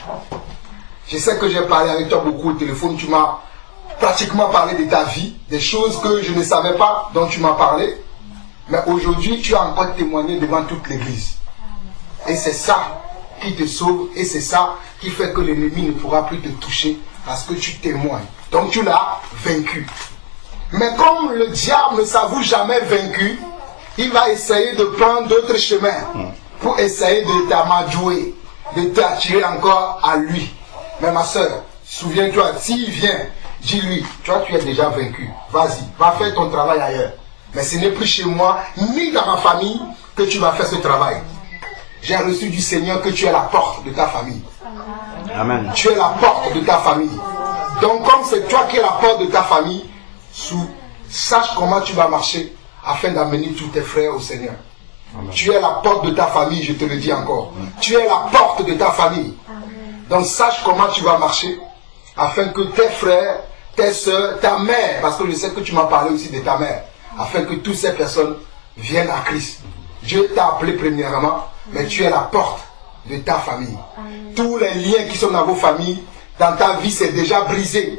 Je sais que j'ai parlé avec toi beaucoup au téléphone. Tu m'as pratiquement parlé de ta vie, des choses que je ne savais pas, dont tu m'as parlé. Mais aujourd'hui, tu as encore témoigné devant toute l'église. Et c'est ça qui te sauve. Et c'est ça qui fait que l'ennemi ne pourra plus te toucher parce que tu témoignes. Donc tu l'as vaincu. Mais comme le diable ne s'avoue jamais vaincu, il va essayer de prendre d'autres chemins pour essayer de t'amadouer, de t'attirer encore à lui. Mais ma soeur, souviens-toi, s'il vient, dis-lui, toi tu es déjà vaincu. Vas-y, va faire ton travail ailleurs. Mais ce n'est plus chez moi, ni dans ma famille, que tu vas faire ce travail. J'ai reçu du Seigneur que tu es la porte de ta famille. Amen. Tu es la porte de ta famille. Donc comme c'est toi qui es la porte de ta famille, sache comment tu vas marcher afin d'amener tous tes frères au Seigneur. Amen. Tu es la porte de ta famille, je te le dis encore. Tu es la porte de ta famille. Donc sache comment tu vas marcher afin que tes frères, tes soeurs, ta mère, parce que je sais que tu m'as parlé aussi de ta mère, afin que toutes ces personnes viennent à Christ. Dieu t'a appelé premièrement, mais tu es la porte de ta famille. Tous les liens qui sont dans vos familles, dans ta vie, c'est déjà brisé.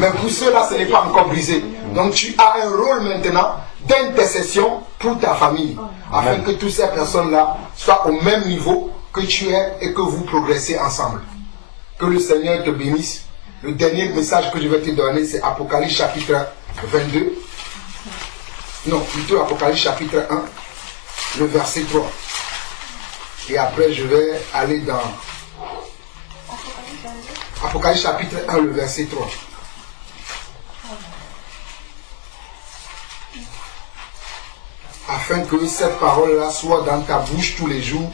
Mais pour ceux-là, ce n'est pas encore brisé. Donc tu as un rôle maintenant d'intercession pour ta famille, afin que toutes ces personnes-là soient au même niveau que tu es et que vous progressez ensemble. Que le Seigneur te bénisse. Le dernier message que je vais te donner, c'est Apocalypse chapitre 22. Non, plutôt Apocalypse chapitre 1, le verset 3. Et après, je vais aller dans Apocalypse chapitre 1, le verset 3. Afin que cette parole-là soit dans ta bouche tous les jours.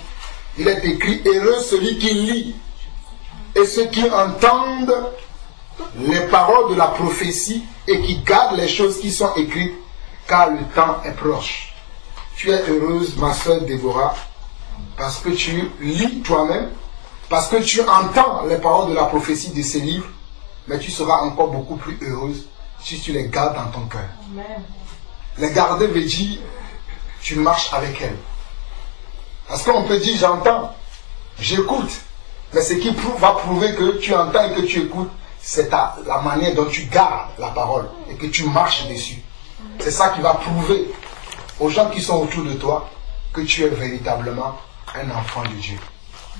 Il est écrit, heureux celui qui lit et ceux qui entendent les paroles de la prophétie et qui gardent les choses qui sont écrites, car le temps est proche. Tu es heureuse, ma soeur Déborah, parce que tu lis toi-même, parce que tu entends les paroles de la prophétie de ces livres, mais tu seras encore beaucoup plus heureuse si tu les gardes dans ton cœur. Les garder veut dire, tu marches avec elles. Parce qu'on peut dire, j'entends, j'écoute. Mais ce qui va prouver que tu entends et que tu écoutes, c'est la manière dont tu gardes la parole et que tu marches dessus. C'est ça qui va prouver aux gens qui sont autour de toi que tu es véritablement un enfant de Dieu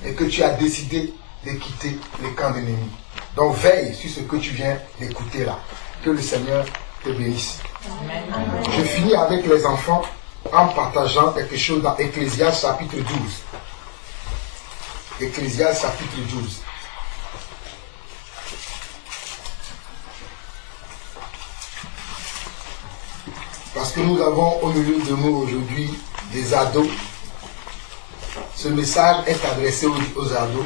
et que tu as décidé de quitter les camps d'ennemis. Donc veille sur ce que tu viens d'écouter là. Que le Seigneur te bénisse. Amen. Je finis avec les enfants en partageant quelque chose dans Ecclésiaste chapitre 12. Ecclésiaste chapitre 12. Parce que nous avons au milieu de nous aujourd'hui des ados. Ce message est adressé aux ados,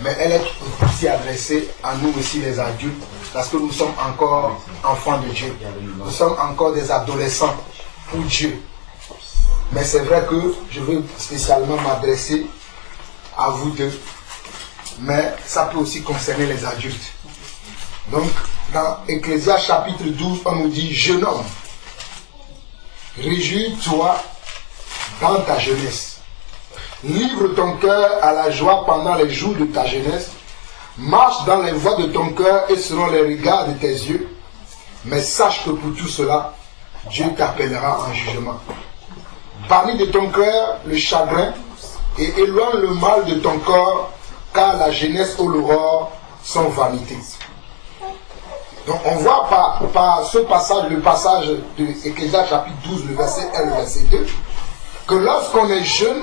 mais elle est aussi adressée à nous aussi les adultes, parce que nous sommes encore enfants de Dieu. Nous sommes encore des adolescents pour Dieu. Mais c'est vrai que je veux spécialement m'adresser à vous deux, mais ça peut aussi concerner les adultes. Donc, dans Ecclésiaste chapitre 12, on nous dit, jeune homme, réjouis-toi dans ta jeunesse. Livre ton cœur à la joie pendant les jours de ta jeunesse. Marche dans les voies de ton cœur et selon les regards de tes yeux. Mais sache que pour tout cela, Dieu t'appellera en jugement. Bannis de ton cœur le chagrin et éloigne le mal de ton corps, car la jeunesse ou l'aurore sont vanité. Donc on voit par ce passage, le passage de Ecclésiaste chapitre 12, le verset 1 et le verset 2, que lorsqu'on est jeune,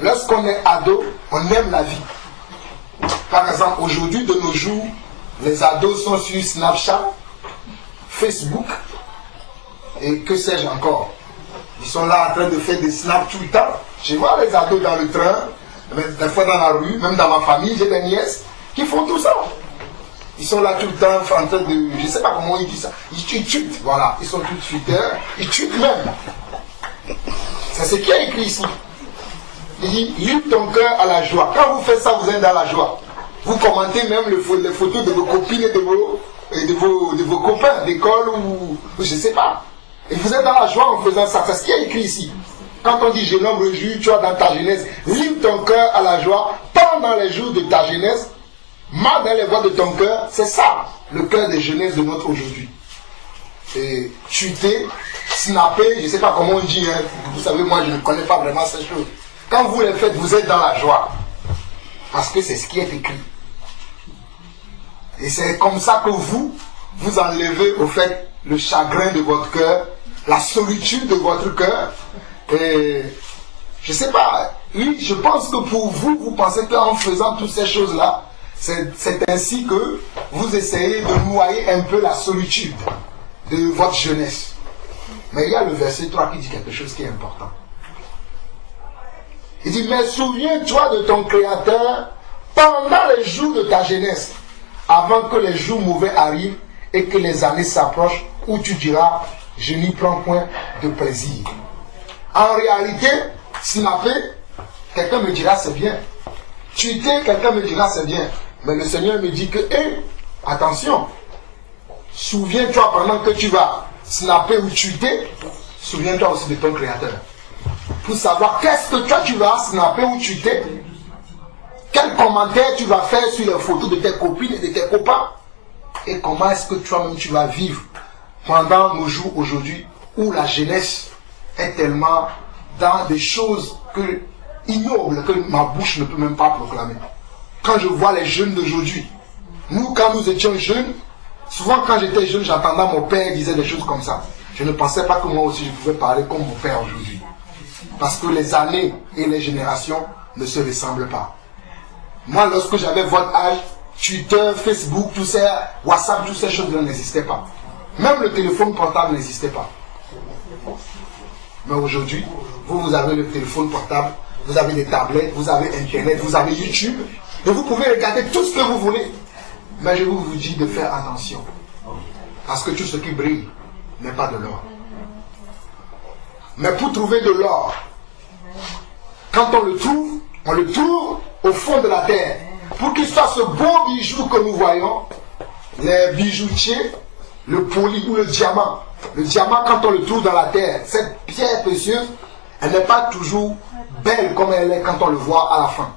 lorsqu'on est ado, on aime la vie. Par exemple, aujourd'hui, de nos jours, les ados sont sur Snapchat, Facebook, et que sais-je encore. Ils sont là en train de faire des snaps tout le temps. Je vois les ados dans le train, des fois dans la rue, même dans ma famille, j'ai des nièces qui font tout ça. Ils sont là tout le temps en train de... Je ne sais pas comment ils disent ça. Ils tuent, voilà. Ils sont tous tweeters. Ils tuent même. C'est ce qui est écrit ici. Il dit, livre ton cœur à la joie. Quand vous faites ça, vous êtes dans la joie. Vous commentez même les photos de vos copines et de vos copains d'école ou je ne sais pas. Et vous êtes dans la joie en faisant ça. C'est ce qui est écrit ici. Quand on dit jeune homme réjouis, tu as dans ta jeunesse, livre ton cœur à la joie pendant les jours de ta jeunesse. Marche dans les voies de ton cœur, c'est ça, le cœur de jeunesse de notre aujourd'hui. Et chuter, snapper, je ne sais pas comment on dit, hein. Vous savez, moi je ne connais pas vraiment ces choses. Quand vous les faites, vous êtes dans la joie. Parce que c'est ce qui est écrit. Et c'est comme ça que vous enlevez au fait le chagrin de votre cœur, la solitude de votre cœur. Et je ne sais pas, oui, je pense que pour vous, vous pensez qu'en faisant toutes ces choses-là, c'est ainsi que vous essayez de noyer un peu la solitude de votre jeunesse. Mais il y a le verset 3 qui dit quelque chose qui est important. Il dit, mais souviens-toi de ton Créateur pendant les jours de ta jeunesse, avant que les jours mauvais arrivent et que les années s'approchent, où tu diras, je n'y prends point de plaisir. En réalité, snapper, quelqu'un me dira c'est bien. Tweeter, quelqu'un me dira c'est bien. Mais le Seigneur me dit que, attention, souviens-toi pendant que tu vas snapper ou tweeter, souviens-toi aussi de ton Créateur. Pour savoir qu'est-ce que toi tu vas snapper ou tweeter, quel commentaire tu vas faire sur les photos de tes copines et de tes copains, et comment est-ce que toi-même tu vas vivre pendant nos jours aujourd'hui où la jeunesse est tellement dans des choses ignobles que ma bouche ne peut même pas proclamer. Quand je vois les jeunes d'aujourd'hui, nous quand nous étions jeunes, souvent quand j'étais jeune, j'entendais mon père disait des choses comme ça. Je ne pensais pas que moi aussi je pouvais parler comme mon père aujourd'hui. Parce que les années et les générations ne se ressemblent pas. Moi, lorsque j'avais votre âge, Twitter, Facebook, tout ça, WhatsApp, toutes ces choses n'existaient pas. Même le téléphone portable n'existait pas. Mais aujourd'hui, vous avez le téléphone portable, vous avez des tablettes, vous avez Internet, vous avez YouTube, et vous pouvez regarder tout ce que vous voulez. Mais je vous dis de faire attention. Parce que tout ce qui brille n'est pas de l'or. Mais pour trouver de l'or, quand on le trouve au fond de la terre. Pour qu'il soit ce beau bijou que nous voyons, les bijoutiers le poli ou le diamant. Le diamant, quand on le trouve dans la terre, cette pierre précieuse, elle n'est pas toujours belle comme elle est quand on le voit à la fin.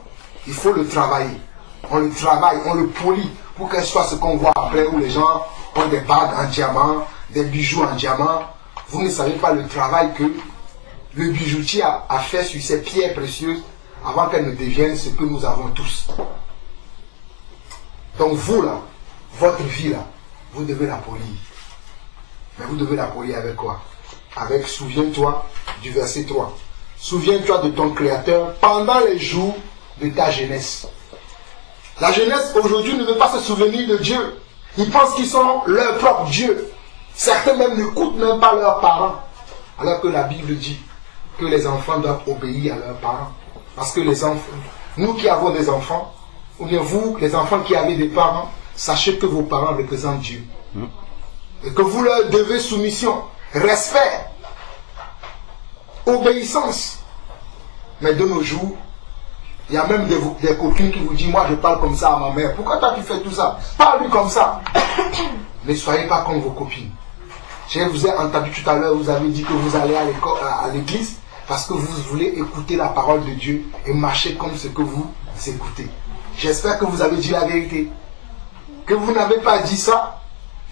Il faut le travailler. On le travaille, on le polit pour qu'elle soit ce qu'on voit après, où les gens ont des bagues en diamant, des bijoux en diamant. Vous ne savez pas le travail que le bijoutier a fait sur ces pierres précieuses avant qu'elles ne deviennent ce que nous avons tous. Donc vous là, votre vie là, vous devez la polir. Mais vous devez la polir avec quoi? Avec souviens-toi du verset 3. Souviens-toi de ton Créateur pendant les jours de ta jeunesse. La jeunesse aujourd'hui ne veut pas se souvenir de Dieu. Ils pensent qu'ils sont leur propre Dieu. Certains même n'écoutent même pas leurs parents. Alors que la Bible dit que les enfants doivent obéir à leurs parents. Parce que les enfants, nous qui avons des enfants, ou bien vous, les enfants qui avez des parents, sachez que vos parents représentent Dieu. Et que vous leur devez soumission, respect, obéissance. Mais de nos jours, il y a même des copines qui vous disent, moi je parle comme ça à ma mère. Pourquoi toi tu fais tout ça? Parle-lui comme ça. Ne soyez pas comme vos copines. Je vous ai entendu tout à l'heure, vous avez dit que vous allez à l'église parce que vous voulez écouter la parole de Dieu et marcher comme ce que vous écoutez. J'espère que vous avez dit la vérité. Que vous n'avez pas dit ça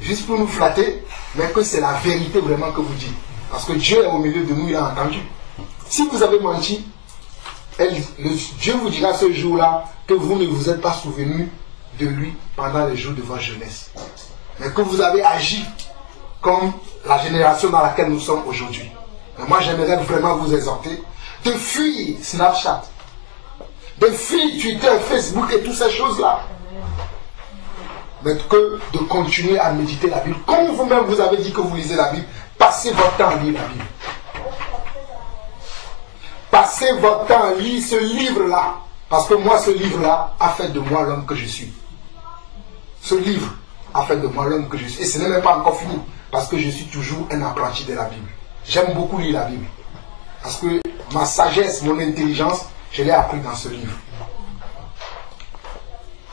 juste pour nous flatter, mais que c'est la vérité vraiment que vous dites. Parce que Dieu est au milieu de nous, il a entendu. Si vous avez menti, Dieu vous dira ce jour-là que vous ne vous êtes pas souvenu de lui pendant les jours de votre jeunesse. Mais que vous avez agi comme la génération dans laquelle nous sommes aujourd'hui. Mais moi, j'aimerais vraiment vous exhorter de fuir Snapchat, de fuir Twitter, Facebook et toutes ces choses-là. Mais que de continuer à méditer la Bible. Comme vous-même vous avez dit que vous lisez la Bible, passez votre temps à lire la Bible. Passez votre temps à lire ce livre-là. Parce que moi, ce livre-là a fait de moi l'homme que je suis. Ce livre a fait de moi l'homme que je suis. Et ce n'est même pas encore fini. Parce que je suis toujours un apprenti de la Bible. J'aime beaucoup lire la Bible. Parce que ma sagesse, mon intelligence, je l'ai appris dans ce livre.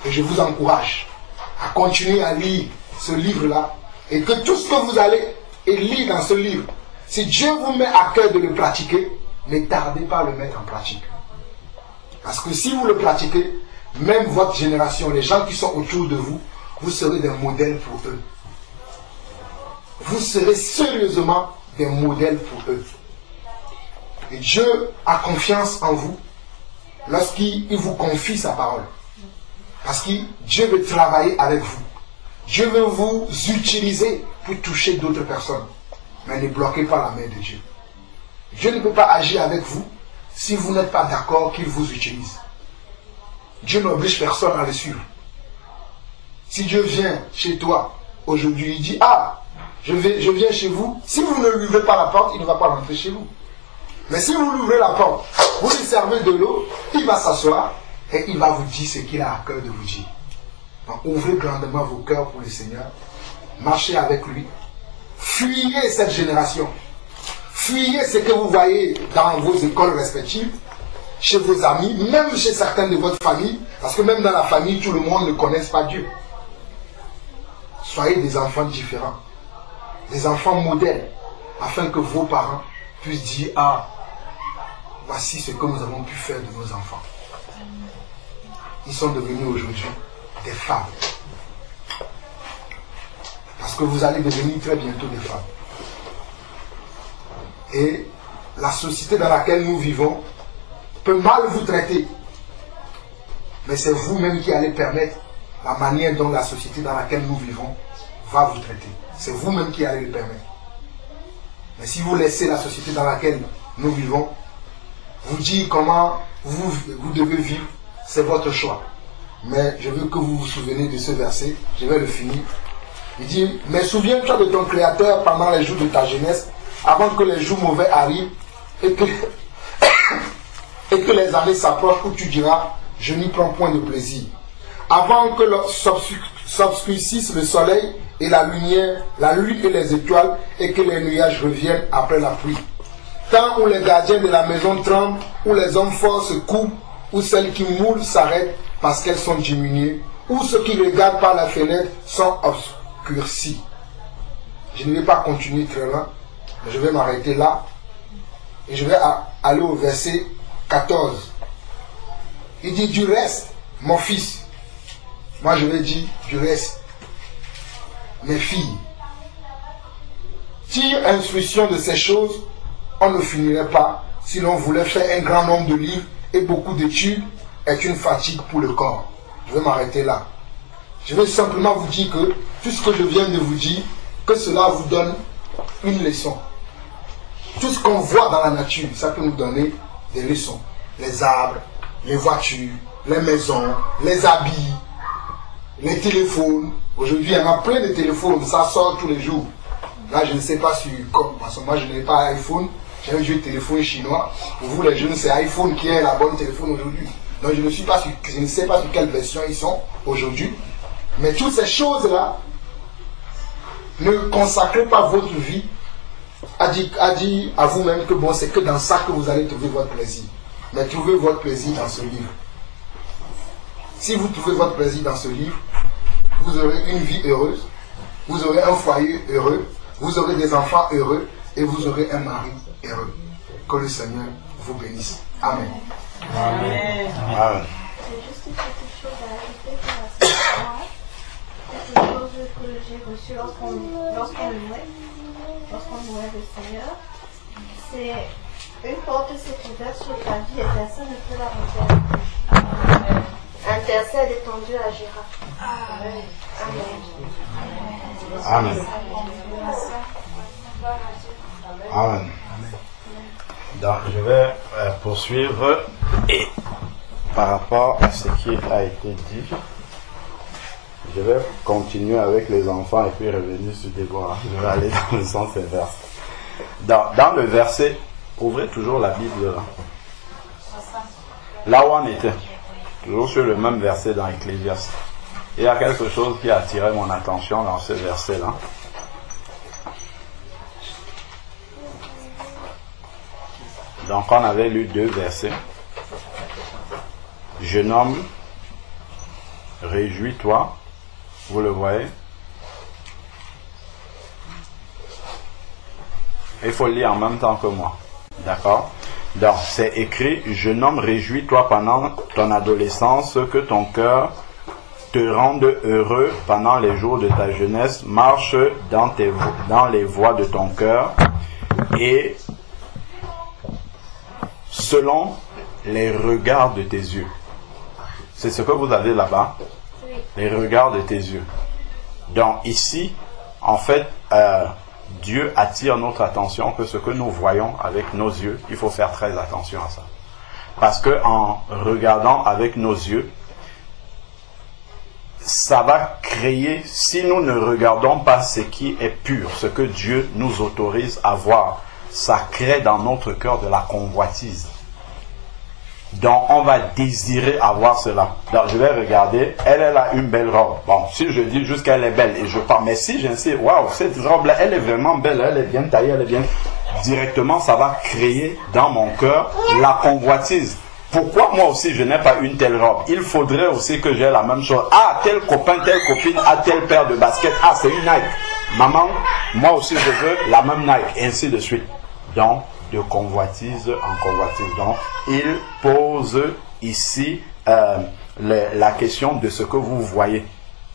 Et je vous encourage à continuer à lire ce livre-là. Et que tout ce que vous allez lire dans ce livre, si Dieu vous met à cœur de le pratiquer, ne tardez pas à le mettre en pratique. Parce que si vous le pratiquez, même votre génération, les gens qui sont autour de vous, vous serez des modèles pour eux. Vous serez sérieusement des modèles pour eux. Et Dieu a confiance en vous lorsqu'il vous confie sa parole. Parce que Dieu veut travailler avec vous. Dieu veut vous utiliser pour toucher d'autres personnes. Mais ne bloquez pas la main de Dieu. Dieu ne peut pas agir avec vous si vous n'êtes pas d'accord qu'il vous utilise. Dieu n'oblige personne à le suivre. Si Dieu vient chez toi aujourd'hui, il dit, ah, je viens chez vous. Si vous ne lui ouvrez pas la porte, il ne va pas rentrer chez vous. Mais si vous lui ouvrez la porte, vous lui servez de l'eau, il va s'asseoir et il va vous dire ce qu'il a à cœur de vous dire. Donc ouvrez grandement vos cœurs pour le Seigneur. Marchez avec lui. Fuyez cette génération. Fuyez ce que vous voyez dans vos écoles respectives, chez vos amis, même chez certains de votre famille, parce que même dans la famille, tout le monde ne connaît pas Dieu. Soyez des enfants différents, des enfants modèles, afin que vos parents puissent dire, ah, voici ce que nous avons pu faire de nos enfants. Ils sont devenus aujourd'hui des femmes. Parce que vous allez devenir très bientôt des femmes. Et la société dans laquelle nous vivons peut mal vous traiter. Mais c'est vous-même qui allez permettre la manière dont la société dans laquelle nous vivons va vous traiter. C'est vous-même qui allez le permettre. Mais si vous laissez la société dans laquelle nous vivons vous dire comment vous devez vivre, c'est votre choix. Mais je veux que vous vous souveniez de ce verset. Je vais le finir. Il dit, mais souviens-toi de ton Créateur pendant les jours de ta jeunesse, avant que les jours mauvais arrivent et que les années s'approchent où tu diras, je n'y prends point de plaisir. Avant que s'obscurcisse le soleil et la lumière, la lune et les étoiles, et que les nuages reviennent après la pluie. Temps où les gardiens de la maison tremblent, où les hommes forts se coupent, où celles qui moulent s'arrêtent parce qu'elles sont diminuées, où ceux qui regardent par la fenêtre sont obscurcis. Je ne vais pas continuer très loin, mais je vais m'arrêter là. Et je vais aller au verset 14. Il dit, du reste, mon fils. Moi je vais dire, du reste, mes filles. Tire instruction de ces choses, on ne finirait pas si l'on voulait faire un grand nombre de livres et beaucoup d'études est une fatigue pour le corps. Je vais m'arrêter là. Je vais simplement vous dire que tout ce que je viens de vous dire, que cela vous donne une leçon. Tout ce qu'on voit dans la nature, ça peut nous donner des leçons. Les arbres, les voitures, les maisons, les habits, les téléphones. Aujourd'hui, il y en a plein de téléphones, ça sort tous les jours. Là, je ne sais pas si, parce que moi je n'ai pas iPhone, j'ai un vieux téléphone chinois. Pour vous les jeunes, c'est iPhone qui est la bonne téléphone aujourd'hui. Donc je ne sais pas sur quelle version ils sont aujourd'hui. Mais toutes ces choses-là, ne consacrez pas votre vie à dire à vous-même que bon, c'est que dans ça que vous allez trouver votre plaisir. Mais trouvez votre plaisir dans ce livre. Si vous trouvez votre plaisir dans ce livre, vous aurez une vie heureuse, vous aurez un foyer heureux, vous aurez des enfants heureux et vous aurez un mari heureux. Que le Seigneur vous bénisse. Amen. Amen. J'ai juste une petite chose à ajouter pour la semaine. Quelque chose que j'ai reçu lorsqu'on louait le Seigneur. C'est une porte s'est ouverte sur ta vie et personne ne peut la refermer. Intercède et ton Dieu agira. Amen. Amen. Amen. Donc, je vais poursuivre et par rapport à ce qui a été dit, je vais continuer avec les enfants et puis revenir sur Déborah. Je vais aller dans le sens inverse. Dans le verset, ouvrez toujours la Bible là. Là où on était, toujours sur le même verset dans Ecclésiaste. Il y a quelque chose qui a attiré mon attention dans ce verset-là. Donc on avait lu 2 versets. Jeune homme, réjouis-toi. Vous le voyez? Il faut le lire en même temps que moi. D'accord? Donc c'est écrit, jeune homme, réjouis-toi pendant ton adolescence, que ton cœur te rende heureux pendant les jours de ta jeunesse, marche dans les voies de ton cœur et selon les regards de tes yeux. C'est ce que vous avez là-bas, les regards de tes yeux. Donc ici, en fait, Dieu attire notre attention que ce que nous voyons avec nos yeux, il faut faire très attention à ça. Parce que en regardant avec nos yeux, ça va créer, si nous ne regardons pas ce qui est pur, ce que Dieu nous autorise à voir, ça crée dans notre cœur de la convoitise. Donc on va désirer avoir cela. Donc je vais regarder, elle a une belle robe. Bon, si je dis juste qu'elle est belle et je parle, mais si j'insiste, waouh, cette robe-là, elle est vraiment belle, elle est bien taillée, elle est bien... Directement, ça va créer dans mon cœur la convoitise. Pourquoi moi aussi je n'ai pas une telle robe? Il faudrait aussi que j'ai la même chose. Ah, tel copain, telle copine a telle paire de baskets. Ah, c'est une Nike. Maman, moi aussi je veux la même Nike. Et ainsi de suite. Donc, de convoitise en convoitise. Donc, il pose ici la question de ce que vous voyez.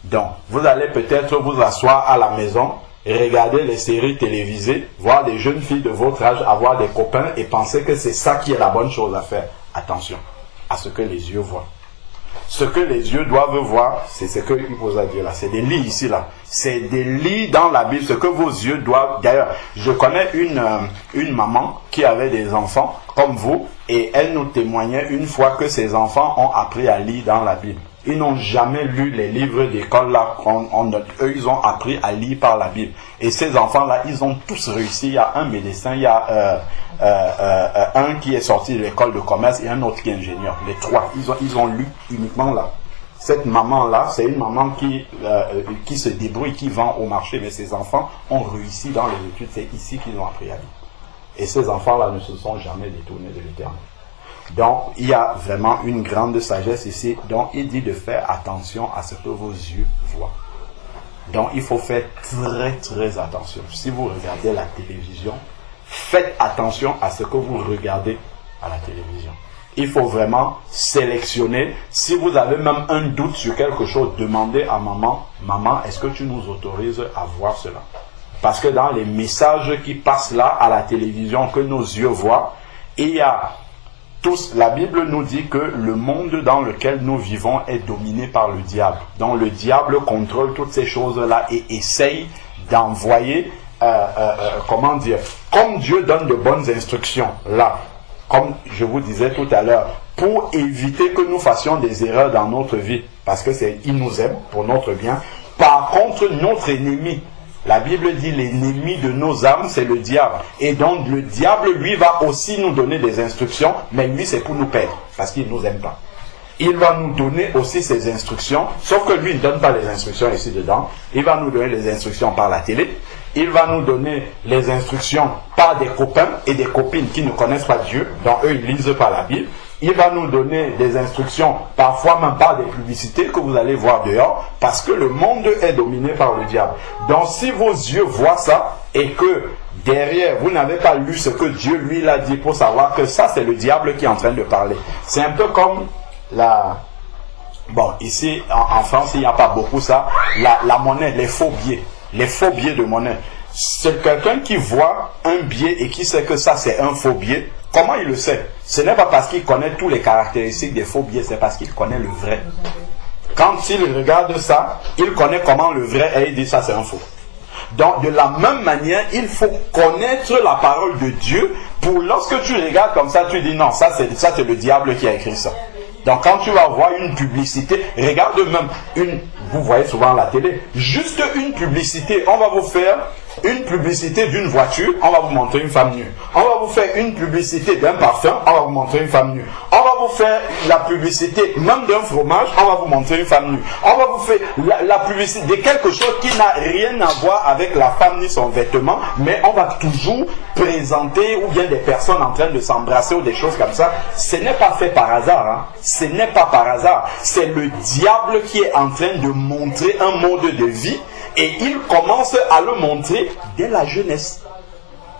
Donc, vous allez peut-être vous asseoir à la maison et regarder les séries télévisées, voir des jeunes filles de votre âge avoir des copains et penser que c'est ça qui est la bonne chose à faire. Attention à ce que les yeux voient. Ce que les yeux doivent voir, c'est ce qu'il vous a dit là. C'est des lits ici là. C'est des lits dans la Bible. Ce que vos yeux doivent... D'ailleurs, je connais une maman qui avait des enfants comme vous et elle nous témoignait une fois que ses enfants ont appris à lire dans la Bible. Ils n'ont jamais lu les livres d'école là. Eux, ils ont appris à lire par la Bible. Et ces enfants-là, ils ont tous réussi. Il y a un médecin, il y a un qui est sorti de l'école de commerce et un autre qui est ingénieur. Les trois, ils ont lu uniquement là. Cette maman-là, c'est une maman qui se débrouille, qui vend au marché. Mais ses enfants ont réussi dans les études. C'est ici qu'ils ont appris à lire. Et ces enfants-là ne se sont jamais détournés de l'Éternel. Donc, il y a vraiment une grande sagesse ici. Donc, il dit de faire attention à ce que vos yeux voient. Donc, il faut faire très, très attention. Si vous regardez la télévision, faites attention à ce que vous regardez à la télévision. Il faut vraiment sélectionner. Si vous avez même un doute sur quelque chose, demandez à maman, maman, est-ce que tu nous autorises à voir cela? Parce que dans les messages qui passent là à la télévision, que nos yeux voient, il y a tous, la Bible nous dit que le monde dans lequel nous vivons est dominé par le diable. Donc le diable contrôle toutes ces choses-là et essaye d'envoyer, comment dire, comme Dieu donne de bonnes instructions là, comme je vous disais tout à l'heure, pour éviter que nous fassions des erreurs dans notre vie, parce que il nous aime pour notre bien. Par contre, notre ennemi, la Bible dit l'ennemi de nos âmes, c'est le diable. Et donc le diable, lui, va aussi nous donner des instructions, mais lui, c'est pour nous perdre, parce qu'il ne nous aime pas. Il va nous donner aussi ses instructions, sauf que lui, il ne donne pas les instructions ici dedans. Il va nous donner les instructions par la télé. Il va nous donner les instructions par des copains et des copines qui ne connaissent pas Dieu, donc eux, ils lisent pas la Bible. Il va nous donner des instructions, parfois même par des publicités que vous allez voir dehors, parce que le monde est dominé par le diable. Donc si vos yeux voient ça, et que derrière, vous n'avez pas lu ce que Dieu lui l'a dit pour savoir que ça, c'est le diable qui est en train de parler. C'est un peu comme bon, ici, en France, il n'y a pas beaucoup ça, la monnaie, les faux billets de monnaie. C'est quelqu'un qui voit un billet et qui sait que ça, c'est un faux billet. Comment il le sait? Ce n'est pas parce qu'il connaît toutes les caractéristiques des faux billets, c'est parce qu'il connaît le vrai. Quand il regarde ça, il connaît comment le vrai est et il dit ça c'est un faux. Donc de la même manière, il faut connaître la parole de Dieu pour lorsque tu regardes comme ça, tu dis non, ça c'est le diable qui a écrit ça. Donc quand tu vas voir une publicité, regarde même vous voyez souvent la télé, juste une publicité, on va vous faire une publicité d'une voiture, on va vous montrer une femme nue. On va vous faire une publicité d'un parfum, on va vous montrer une femme nue. On va vous faire la publicité même d'un fromage, on va vous montrer une femme nue. On va vous faire la publicité de quelque chose qui n'a rien à voir avec la femme ni son vêtement, mais on va toujours présenter ou bien des personnes en train de s'embrasser ou des choses comme ça. Ce n'est pas fait par hasard, hein. Ce n'est pas par hasard. C'est le diable qui est en train de montrer un mode de vie. Et il commence à le montrer dès la jeunesse.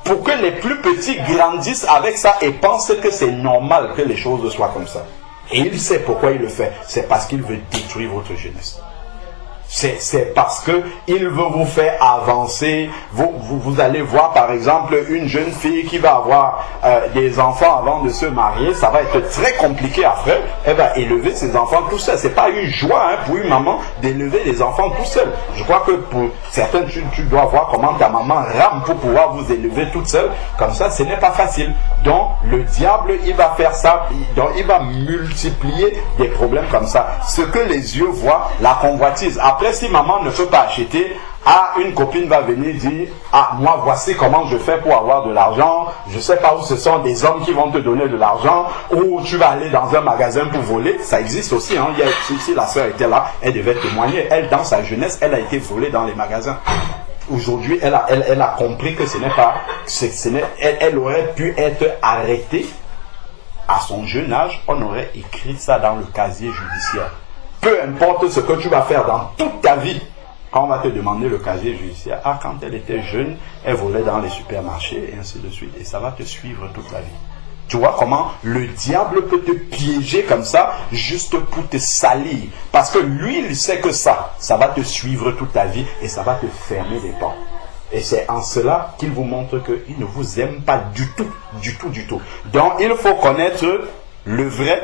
Pour que les plus petits grandissent avec ça et pensent que c'est normal que les choses soient comme ça. Et il sait pourquoi il le fait. C'est parce qu'il veut détruire votre jeunesse. C'est parce qu'il veut vous faire avancer. Vous allez voir par exemple une jeune fille qui va avoir des enfants avant de se marier. Ça va être très compliqué à faire. Elle va élever ses enfants tout seul. C'est pas une joie pour une maman d'élever des enfants tout seul. Je crois que pour certains, tu dois voir comment ta maman rame pour pouvoir vous élever toute seule. Comme ça, ce n'est pas facile. Donc le diable, il va faire ça. Donc il va multiplier des problèmes comme ça. Ce que les yeux voient, la convoitise. Après, si maman ne peut pas acheter, une copine va venir dire, moi voici comment je fais pour avoir de l'argent, je sais pas où ce sont des hommes qui vont te donner de l'argent, ou tu vas aller dans un magasin pour voler. Ça existe aussi, hein. Si la sœur était là, elle devait témoigner. Elle, dans sa jeunesse, elle a été volée dans les magasins. Aujourd'hui, elle a compris que ce n'est pas, elle aurait pu être arrêtée à son jeune âge. On aurait écrit ça dans le casier judiciaire. Peu importe ce que tu vas faire dans toute ta vie, quand on va te demander le casier judiciaire, quand elle était jeune, elle volait dans les supermarchés et ainsi de suite. Et ça va te suivre toute la vie. Tu vois comment le diable peut te piéger comme ça, juste pour te salir. Parce que lui, il sait que ça va te suivre toute ta vie et ça va te fermer les portes. Et c'est en cela qu'il vous montre qu'il ne vous aime pas du tout, du tout, du tout. Donc il faut connaître le vrai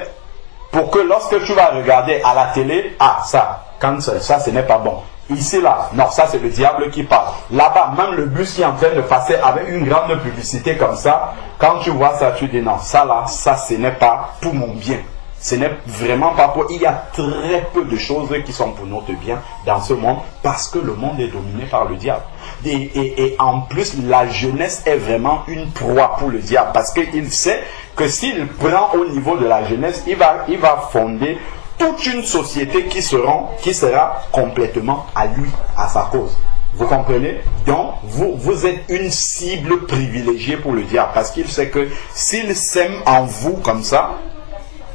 pour que lorsque tu vas regarder à la télé, ça, ce n'est pas bon. Ici, là, non, ça c'est le diable qui parle. Là-bas, même le bus qui est en train de passer avec une grande publicité comme ça, quand tu vois ça, tu dis non, ça là, ça ce n'est pas pour mon bien. Ce n'est vraiment pas pour... Il y a très peu de choses qui sont pour notre bien dans ce monde parce que le monde est dominé par le diable. Et en plus, la jeunesse est vraiment une proie pour le diable parce qu'il sait que s'il prend au niveau de la jeunesse, il va fonder toute une société qui sera complètement à lui, à sa cause. Vous comprenez? Donc, vous êtes une cible privilégiée pour le diable parce qu'il sait que s'il sème en vous comme ça,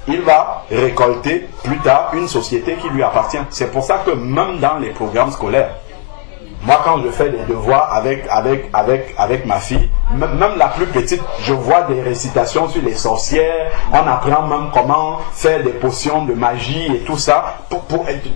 il va récolter plus tard une société qui lui appartient. C'est pour ça que même dans les programmes scolaires, moi quand je fais des devoirs avec ma fille, même la plus petite, je vois des récitations sur les sorcières, on apprend même comment faire des potions de magie et tout ça.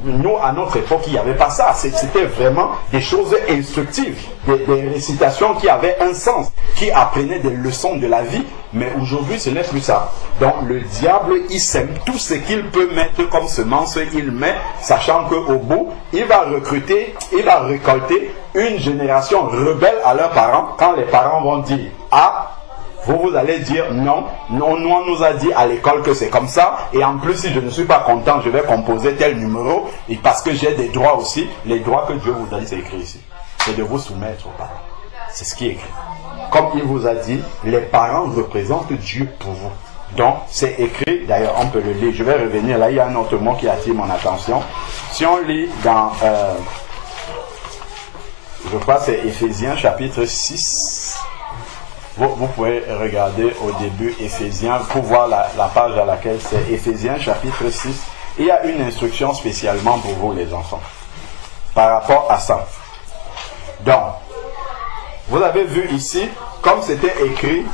Nous, à notre époque, il n'y avait pas ça. C'était vraiment des choses instructives, des récitations qui avaient un sens, qui apprenaient des leçons de la vie. Mais aujourd'hui, ce n'est plus ça. Donc le diable, il sème tout ce qu'il peut mettre comme semence, il met, sachant qu'au bout, il va récolter une génération rebelle à leurs parents. Quand les parents vont dire « Ah, vous allez dire non, on nous a dit à l'école que c'est comme ça, et en plus si je ne suis pas content, je vais composer tel numéro, et parce que j'ai des droits aussi. » Les droits que Dieu vous donne, c'est écrit ici. C'est de vous soumettre aux parents. C'est ce qui est écrit. Comme il vous a dit, les parents représentent Dieu pour vous. Donc, c'est écrit, d'ailleurs, on peut le lire. Je vais revenir là, il y a un autre mot qui attire mon attention. Si on lit dans, je crois que c'est Éphésiens chapitre 6. Vous pouvez regarder au début Éphésiens pour voir la page à laquelle c'est Éphésiens chapitre 6. Il y a une instruction spécialement pour vous les enfants par rapport à ça. Donc, vous avez vu ici, comme c'était écrit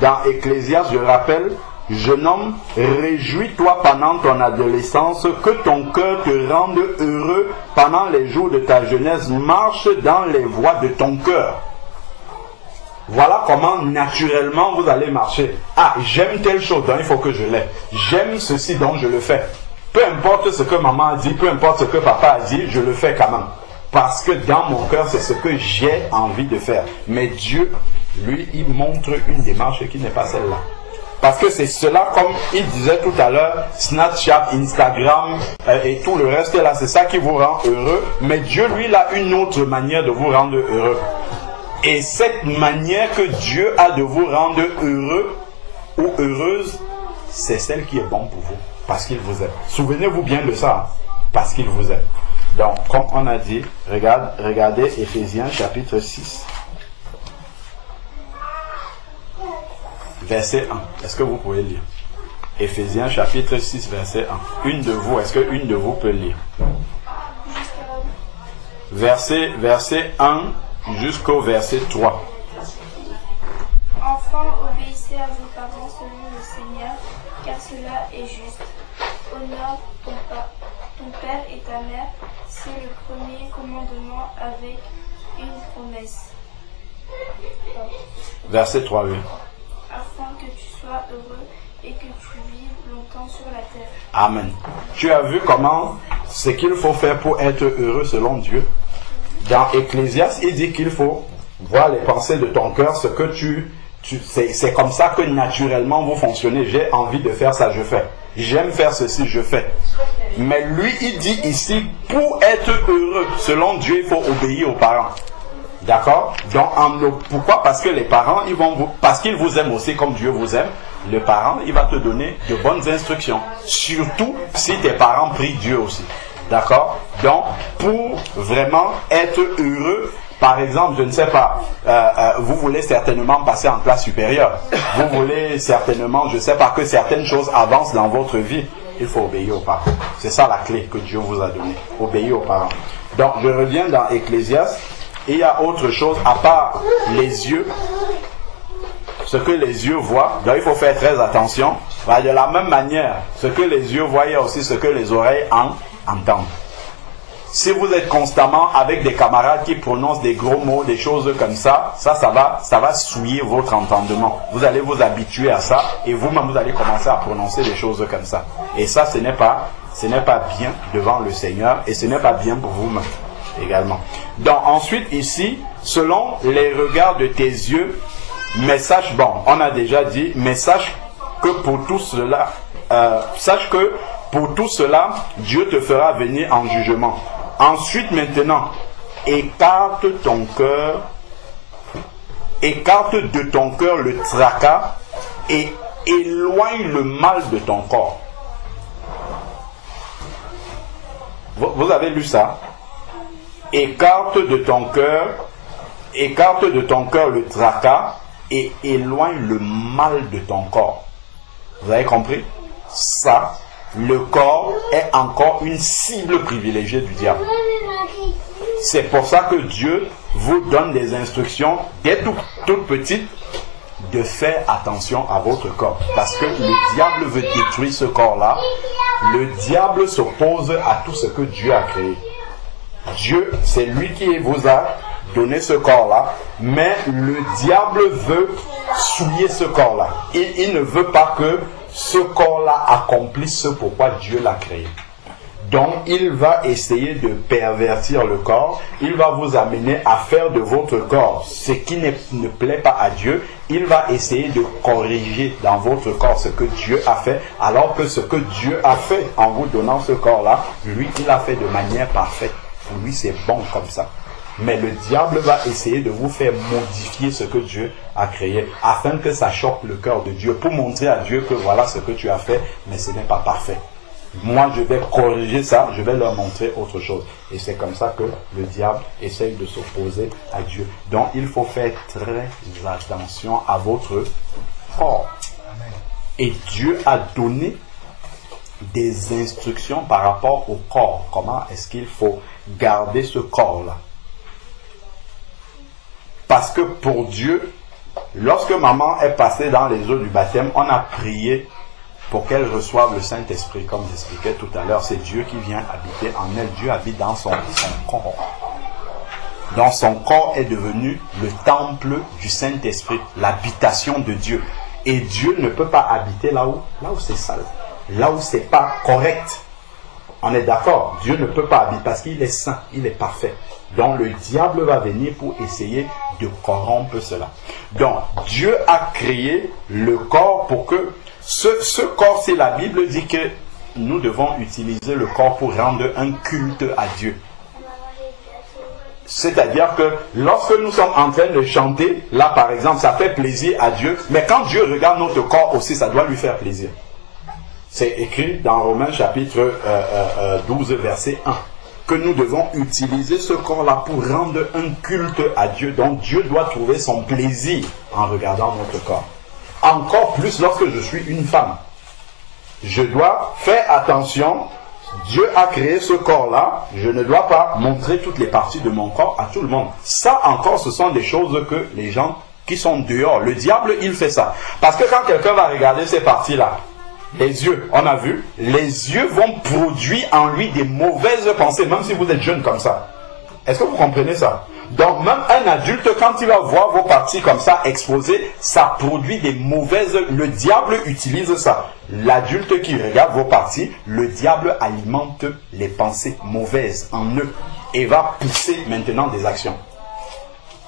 dans Ecclésiaste, je rappelle, jeune homme, réjouis-toi pendant ton adolescence, que ton cœur te rende heureux pendant les jours de ta jeunesse, marche dans les voies de ton cœur. Voilà comment naturellement vous allez marcher. Ah, j'aime telle chose, donc il faut que je l'aie. J'aime ceci, donc je le fais. Peu importe ce que maman a dit, peu importe ce que papa a dit, je le fais quand même. Parce que dans mon cœur, c'est ce que j'ai envie de faire. Mais Dieu, lui, il montre une démarche qui n'est pas celle-là. Parce que c'est cela, comme il disait tout à l'heure, Snapchat, Instagram et tout le reste là, c'est ça qui vous rend heureux. Mais Dieu, lui, il a une autre manière de vous rendre heureux. Et cette manière que Dieu a de vous rendre heureux ou heureuse, c'est celle qui est bonne pour vous. Parce qu'il vous aime. Souvenez-vous bien de ça. Parce qu'il vous aime. Donc, comme on a dit, regardez Éphésiens chapitre 6. Verset 1. Est-ce que vous pouvez lire? Éphésiens chapitre 6, verset 1. Une de vous, est-ce qu'une de vous peut lire? Verset 1 jusqu'au verset 3. Enfants, obéissez à vos parents selon le Seigneur, car cela est juste. Honore ton père et ta mère, c'est le premier commandement avec une promesse. Verset 3, oui. Afin que tu sois heureux et que tu vives longtemps sur la terre. Amen. Tu as vu comment ce qu'il faut faire pour être heureux selon Dieu? Dans Ecclésiaste, il dit qu'il faut voir les pensées de ton cœur, ce que c'est comme ça que naturellement vous fonctionnez. J'ai envie de faire ça, je fais. J'aime faire ceci, je fais. Mais lui, il dit ici, pour être heureux, selon Dieu, il faut obéir aux parents. D'accord? Donc, pourquoi? Parce que les parents, parce qu'ils vous aiment aussi comme Dieu vous aime. Le parent, il va te donner de bonnes instructions. Surtout si tes parents prient Dieu aussi. D'accord? Donc, pour vraiment être heureux, par exemple, je ne sais pas, vous voulez certainement passer en classe supérieure. Vous voulez certainement, je ne sais pas, que certaines choses avancent dans votre vie. Il faut obéir aux parents. C'est ça la clé que Dieu vous a donnée. Obéir aux parents. Donc, je reviens dans Ecclésiaste. Il y a autre chose, à part les yeux, ce que les yeux voient. Donc, il faut faire très attention. De la même manière, ce que les yeux voient, il y a aussi ce que les oreilles entendent. Si vous êtes constamment avec des camarades qui prononcent des gros mots, des choses comme ça, ça va souiller votre entendement. Vous allez vous habituer à ça et vous-même vous allez commencer à prononcer des choses comme ça. Et ça, ce n'est pas bien devant le Seigneur et ce n'est pas bien pour vous-même également. Donc ensuite ici, selon les regards de tes yeux, mais sache, bon, on a déjà dit, mais sache que pour tout cela, Dieu te fera venir en jugement. Ensuite, maintenant, écarte de ton cœur le tracas et éloigne le mal de ton corps. Vous avez lu ça? Écarte de ton cœur le tracas et éloigne le mal de ton corps. Vous avez compris? Ça, le corps est encore une cible privilégiée du diable. C'est pour ça que Dieu vous donne des instructions dès toute petite de faire attention à votre corps. Parce que le diable veut détruire ce corps-là. Le diable s'oppose à tout ce que Dieu a créé. Dieu, c'est lui qui vous a donné ce corps-là, mais le diable veut souiller ce corps-là. Il ne veut pas que ce corps-là accomplisse ce pourquoi Dieu l'a créé. Donc, il va essayer de pervertir le corps. Il va vous amener à faire de votre corps ce qui ne plaît pas à Dieu. Il va essayer de corriger dans votre corps ce que Dieu a fait, alors que ce que Dieu a fait en vous donnant ce corps-là, lui, il l'a fait de manière parfaite. Pour lui, c'est bon comme ça. Mais le diable va essayer de vous faire modifier ce que Dieu a créé, afin que ça choque le cœur de Dieu, pour montrer à Dieu que voilà ce que tu as fait, mais ce n'est pas parfait. Moi, je vais corriger ça, je vais leur montrer autre chose. Et c'est comme ça que le diable essaye de s'opposer à Dieu. Donc, il faut faire très attention à votre corps. Et Dieu a donné des instructions par rapport au corps. Comment est-ce qu'il faut garder ce corps-là? Parce que pour Dieu, lorsque maman est passée dans les eaux du baptême, on a prié pour qu'elle reçoive le Saint-Esprit, comme j'expliquais tout à l'heure. C'est Dieu qui vient habiter en elle. Dieu habite dans son corps. Donc son corps est devenu le temple du Saint-Esprit, l'habitation de Dieu. Et Dieu ne peut pas habiter là où c'est sale, là où c'est pas correct. On est d'accord, Dieu ne peut pas habiter parce qu'il est saint, il est parfait. Donc le diable va venir pour essayer de corrompre cela. Donc Dieu a créé le corps pour que ce corps, c'est la Bible dit que nous devons utiliser le corps pour rendre un culte à Dieu. C'est-à-dire que lorsque nous sommes en train de chanter, là par exemple, ça fait plaisir à Dieu, mais quand Dieu regarde notre corps aussi, ça doit lui faire plaisir. C'est écrit dans Romains chapitre 12, verset 1, que nous devons utiliser ce corps-là pour rendre un culte à Dieu. Donc Dieu doit trouver son plaisir en regardant notre corps. Encore plus lorsque je suis une femme. Je dois faire attention. Dieu a créé ce corps-là. Je ne dois pas montrer toutes les parties de mon corps à tout le monde. Ça encore, ce sont des choses que les gens qui sont dehors, le diable, il fait ça. Parce que quand quelqu'un va regarder ces parties-là, les yeux, on a vu, les yeux vont produire en lui des mauvaises pensées, même si vous êtes jeune comme ça. Est-ce que vous comprenez ça? Donc même un adulte, quand il va voir vos parties comme ça exposées, ça produit des mauvaises... Le diable utilise ça. L'adulte qui regarde vos parties, le diable alimente les pensées mauvaises en eux et va pousser maintenant des actions.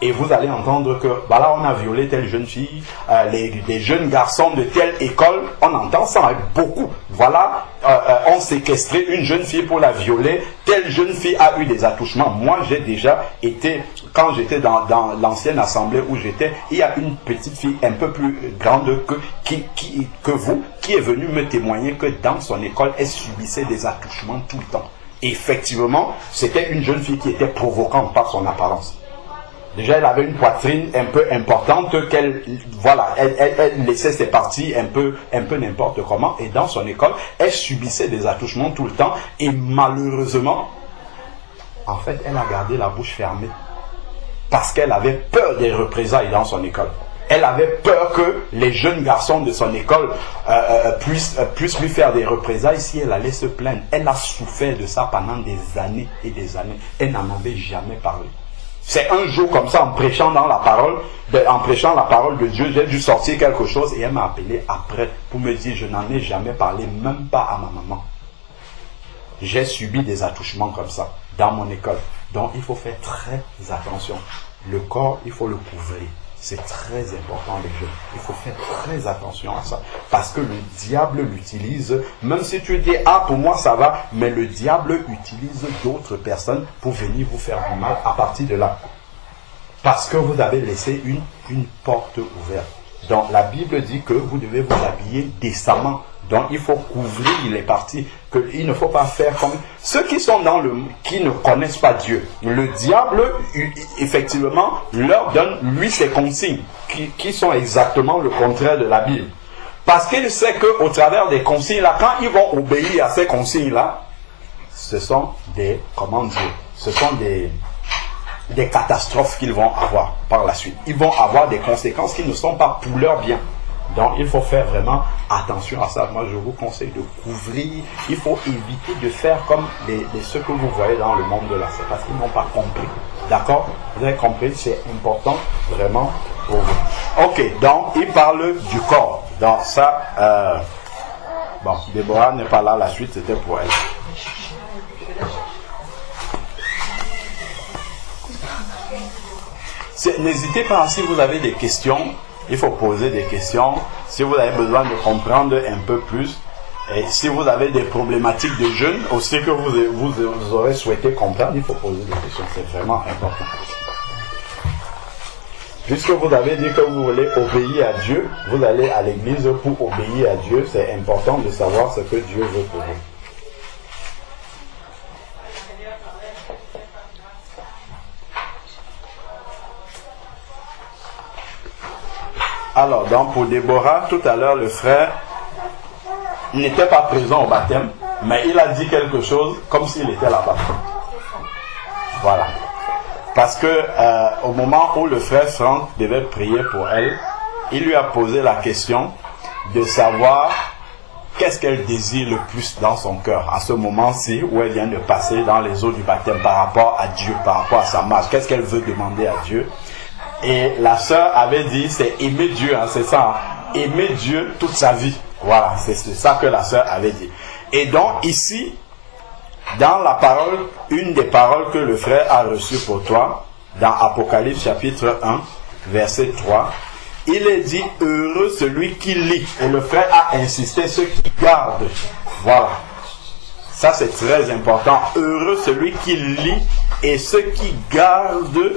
Et vous allez entendre que, voilà, on a violé telle jeune fille, les jeunes garçons de telle école, on entend ça beaucoup. Voilà, on séquestrait une jeune fille pour la violer, telle jeune fille a eu des attouchements. Moi, j'ai déjà été, quand j'étais dans l'ancienne assemblée où j'étais, il y a une petite fille un peu plus grande que vous, qui est venue me témoigner que dans son école, elle subissait des attouchements tout le temps. Et effectivement, c'était une jeune fille qui était provocante par son apparence. Déjà, elle avait une poitrine un peu importante, qu'elle, voilà, elle laissait ses parties un peu n'importe comment. Et dans son école, elle subissait des attouchements tout le temps. Et malheureusement, en fait, elle a gardé la bouche fermée. Parce qu'elle avait peur des représailles dans son école. Elle avait peur que les jeunes garçons de son école puissent lui faire des représailles si elle allait se plaindre. Elle a souffert de ça pendant des années et des années. Elle n'en avait jamais parlé. C'est un jour comme ça, en prêchant la parole de Dieu, j'ai dû sortir quelque chose et elle m'a appelé après pour me dire, je n'en ai jamais parlé, même pas à ma maman. J'ai subi des attouchements comme ça dans mon école. Donc il faut faire très attention. Le corps, il faut le couvrir. C'est très important, les jeunes. Il faut faire très attention à ça. Parce que le diable l'utilise, même si tu dis, ah, pour moi ça va, mais le diable utilise d'autres personnes pour venir vous faire du mal à partir de là. Parce que vous avez laissé une porte ouverte. Donc la Bible dit que vous devez vous habiller décemment. Donc il faut couvrir les parties, il ne faut pas faire comme ceux qui sont qui ne connaissent pas Dieu. Le diable, effectivement, leur donne, lui, ses consignes, qui sont exactement le contraire de la Bible. Parce qu'il sait qu'au travers des consignes-là, quand ils vont obéir à ces consignes-là, ce sont des, comment dire, ce sont des catastrophes qu'ils vont avoir par la suite. Ils vont avoir des conséquences qui ne sont pas pour leur bien. Donc il faut faire vraiment attention à ça. Moi je vous conseille de couvrir. Il faut éviter de faire comme ceux que vous voyez dans le monde de la secte, parce qu'ils n'ont pas compris. D'accord? Vous avez compris? C'est important vraiment pour vous. Ok, donc il parle du corps. Donc ça, bon, Déborah n'est pas là, la suite c'était pour elle. N'hésitez pas, si vous avez des questions, il faut poser des questions. Si vous avez besoin de comprendre un peu plus, et si vous avez des problématiques de jeûne aussi que vous aurez souhaité comprendre, il faut poser des questions. C'est vraiment important. Puisque vous avez dit que vous voulez obéir à Dieu, vous allez à l'église pour obéir à Dieu. C'est important de savoir ce que Dieu veut pour vous. Alors, donc pour Déborah, tout à l'heure, le frère n'était pas présent au baptême, mais il a dit quelque chose comme s'il était là-bas. Voilà. Parce que au moment où le frère Franck devait prier pour elle, il lui a posé la question de savoir qu'est-ce qu'elle désire le plus dans son cœur à ce moment-ci où elle vient de passer dans les eaux du baptême par rapport à Dieu, par rapport à sa marche. Qu'est-ce qu'elle veut demander à Dieu? Et la sœur avait dit, c'est aimer Dieu, hein, c'est ça, hein, aimer Dieu toute sa vie. Voilà, c'est ça que la sœur avait dit. Et donc ici, dans la parole, une des paroles que le frère a reçues pour toi, dans Apocalypse chapitre 1, verset 3, il est dit, heureux celui qui lit. Et le frère a insisté, ceux qui gardent. Voilà. Ça c'est très important. Heureux celui qui lit et ceux qui gardent,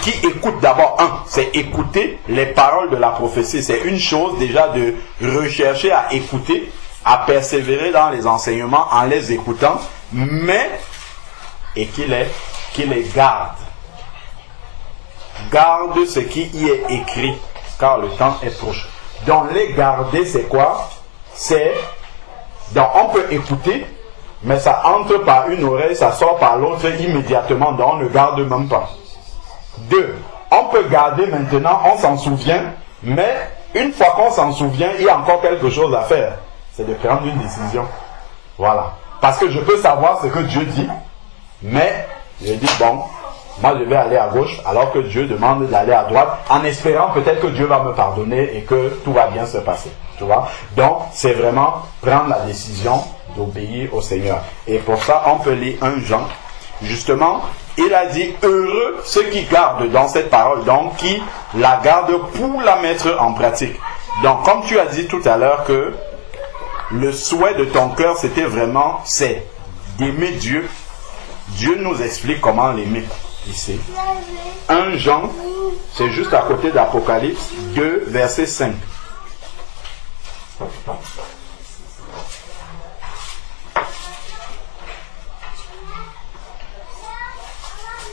qui écoutent d'abord. C'est écouter les paroles de la prophétie. C'est une chose déjà de rechercher à écouter, à persévérer dans les enseignements en les écoutant, mais et qui les garde. Garde ce qui y est écrit, car le temps est proche. Donc les garder, c'est quoi? Donc on peut écouter, mais ça entre par une oreille, ça sort par l'autre immédiatement, donc on ne garde même pas. 2. On peut garder maintenant, on s'en souvient, mais une fois qu'on s'en souvient, il y a encore quelque chose à faire. C'est de prendre une décision. Voilà. Parce que je peux savoir ce que Dieu dit, mais je dis, bon, moi je vais aller à gauche, alors que Dieu demande d'aller à droite, en espérant peut-être que Dieu va me pardonner et que tout va bien se passer. Tu vois? Donc, c'est vraiment prendre la décision d'obéir au Seigneur. Et pour ça, on peut lire 1 Jean. Justement, il a dit, heureux ceux qui gardent dans cette parole, donc qui la gardent pour la mettre en pratique. Donc, comme tu as dit tout à l'heure que le souhait de ton cœur, c'était vraiment, c'est d'aimer Dieu. Dieu nous explique comment l'aimer ici. 1 Jean, c'est juste à côté d'Apocalypse 2, verset 5.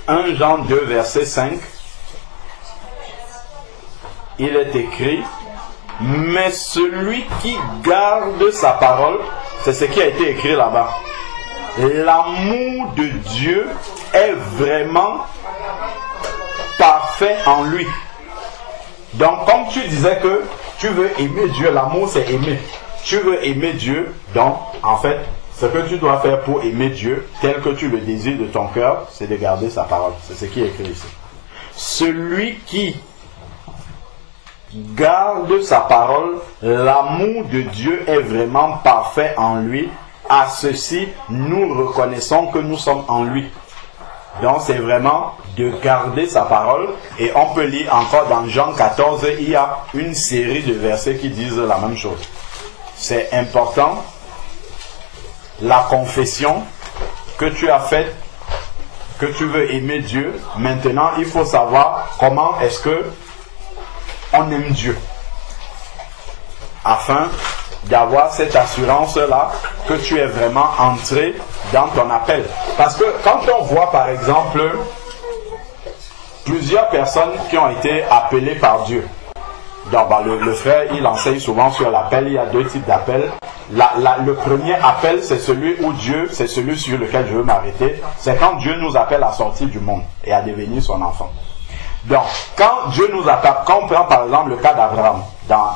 « 1 Jean 2, verset 5, il est écrit, « Mais celui qui garde sa parole, c'est ce qui a été écrit là-bas. L'amour de Dieu est vraiment parfait en lui. » Donc, comme tu disais que tu veux aimer Dieu, l'amour c'est aimer. Tu veux aimer Dieu, donc, en fait, ce que tu dois faire pour aimer Dieu, tel que tu le désires de ton cœur, c'est de garder sa parole. C'est ce qui est écrit ici. Celui qui garde sa parole, l'amour de Dieu est vraiment parfait en lui. À ceci, nous reconnaissons que nous sommes en lui. Donc c'est vraiment de garder sa parole. Et on peut lire encore dans Jean 14, il y a une série de versets qui disent la même chose. C'est important. La confession que tu as faite, que tu veux aimer Dieu, maintenant il faut savoir comment est-ce que on aime Dieu, afin d'avoir cette assurance-là que tu es vraiment entré dans ton appel. Parce que quand on voit par exemple plusieurs personnes qui ont été appelées par Dieu, Donc, le frère, il enseigne souvent sur l'appel. Il y a deux types d'appels. Le premier appel, c'est celui où Dieu, c'est celui sur lequel je veux m'arrêter. C'est quand Dieu nous appelle à sortir du monde et à devenir son enfant. Donc, quand Dieu nous appelle, quand on prend par exemple le cas d'Abraham, dans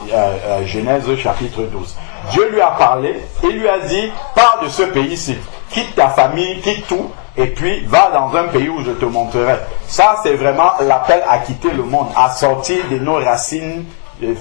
Genèse chapitre 12, Dieu lui a parlé et lui a dit, pars de ce pays-ci, quitte ta famille, quitte tout, et puis va dans un pays où je te montrerai. Ça, c'est vraiment l'appel à quitter le monde, à sortir de nos racines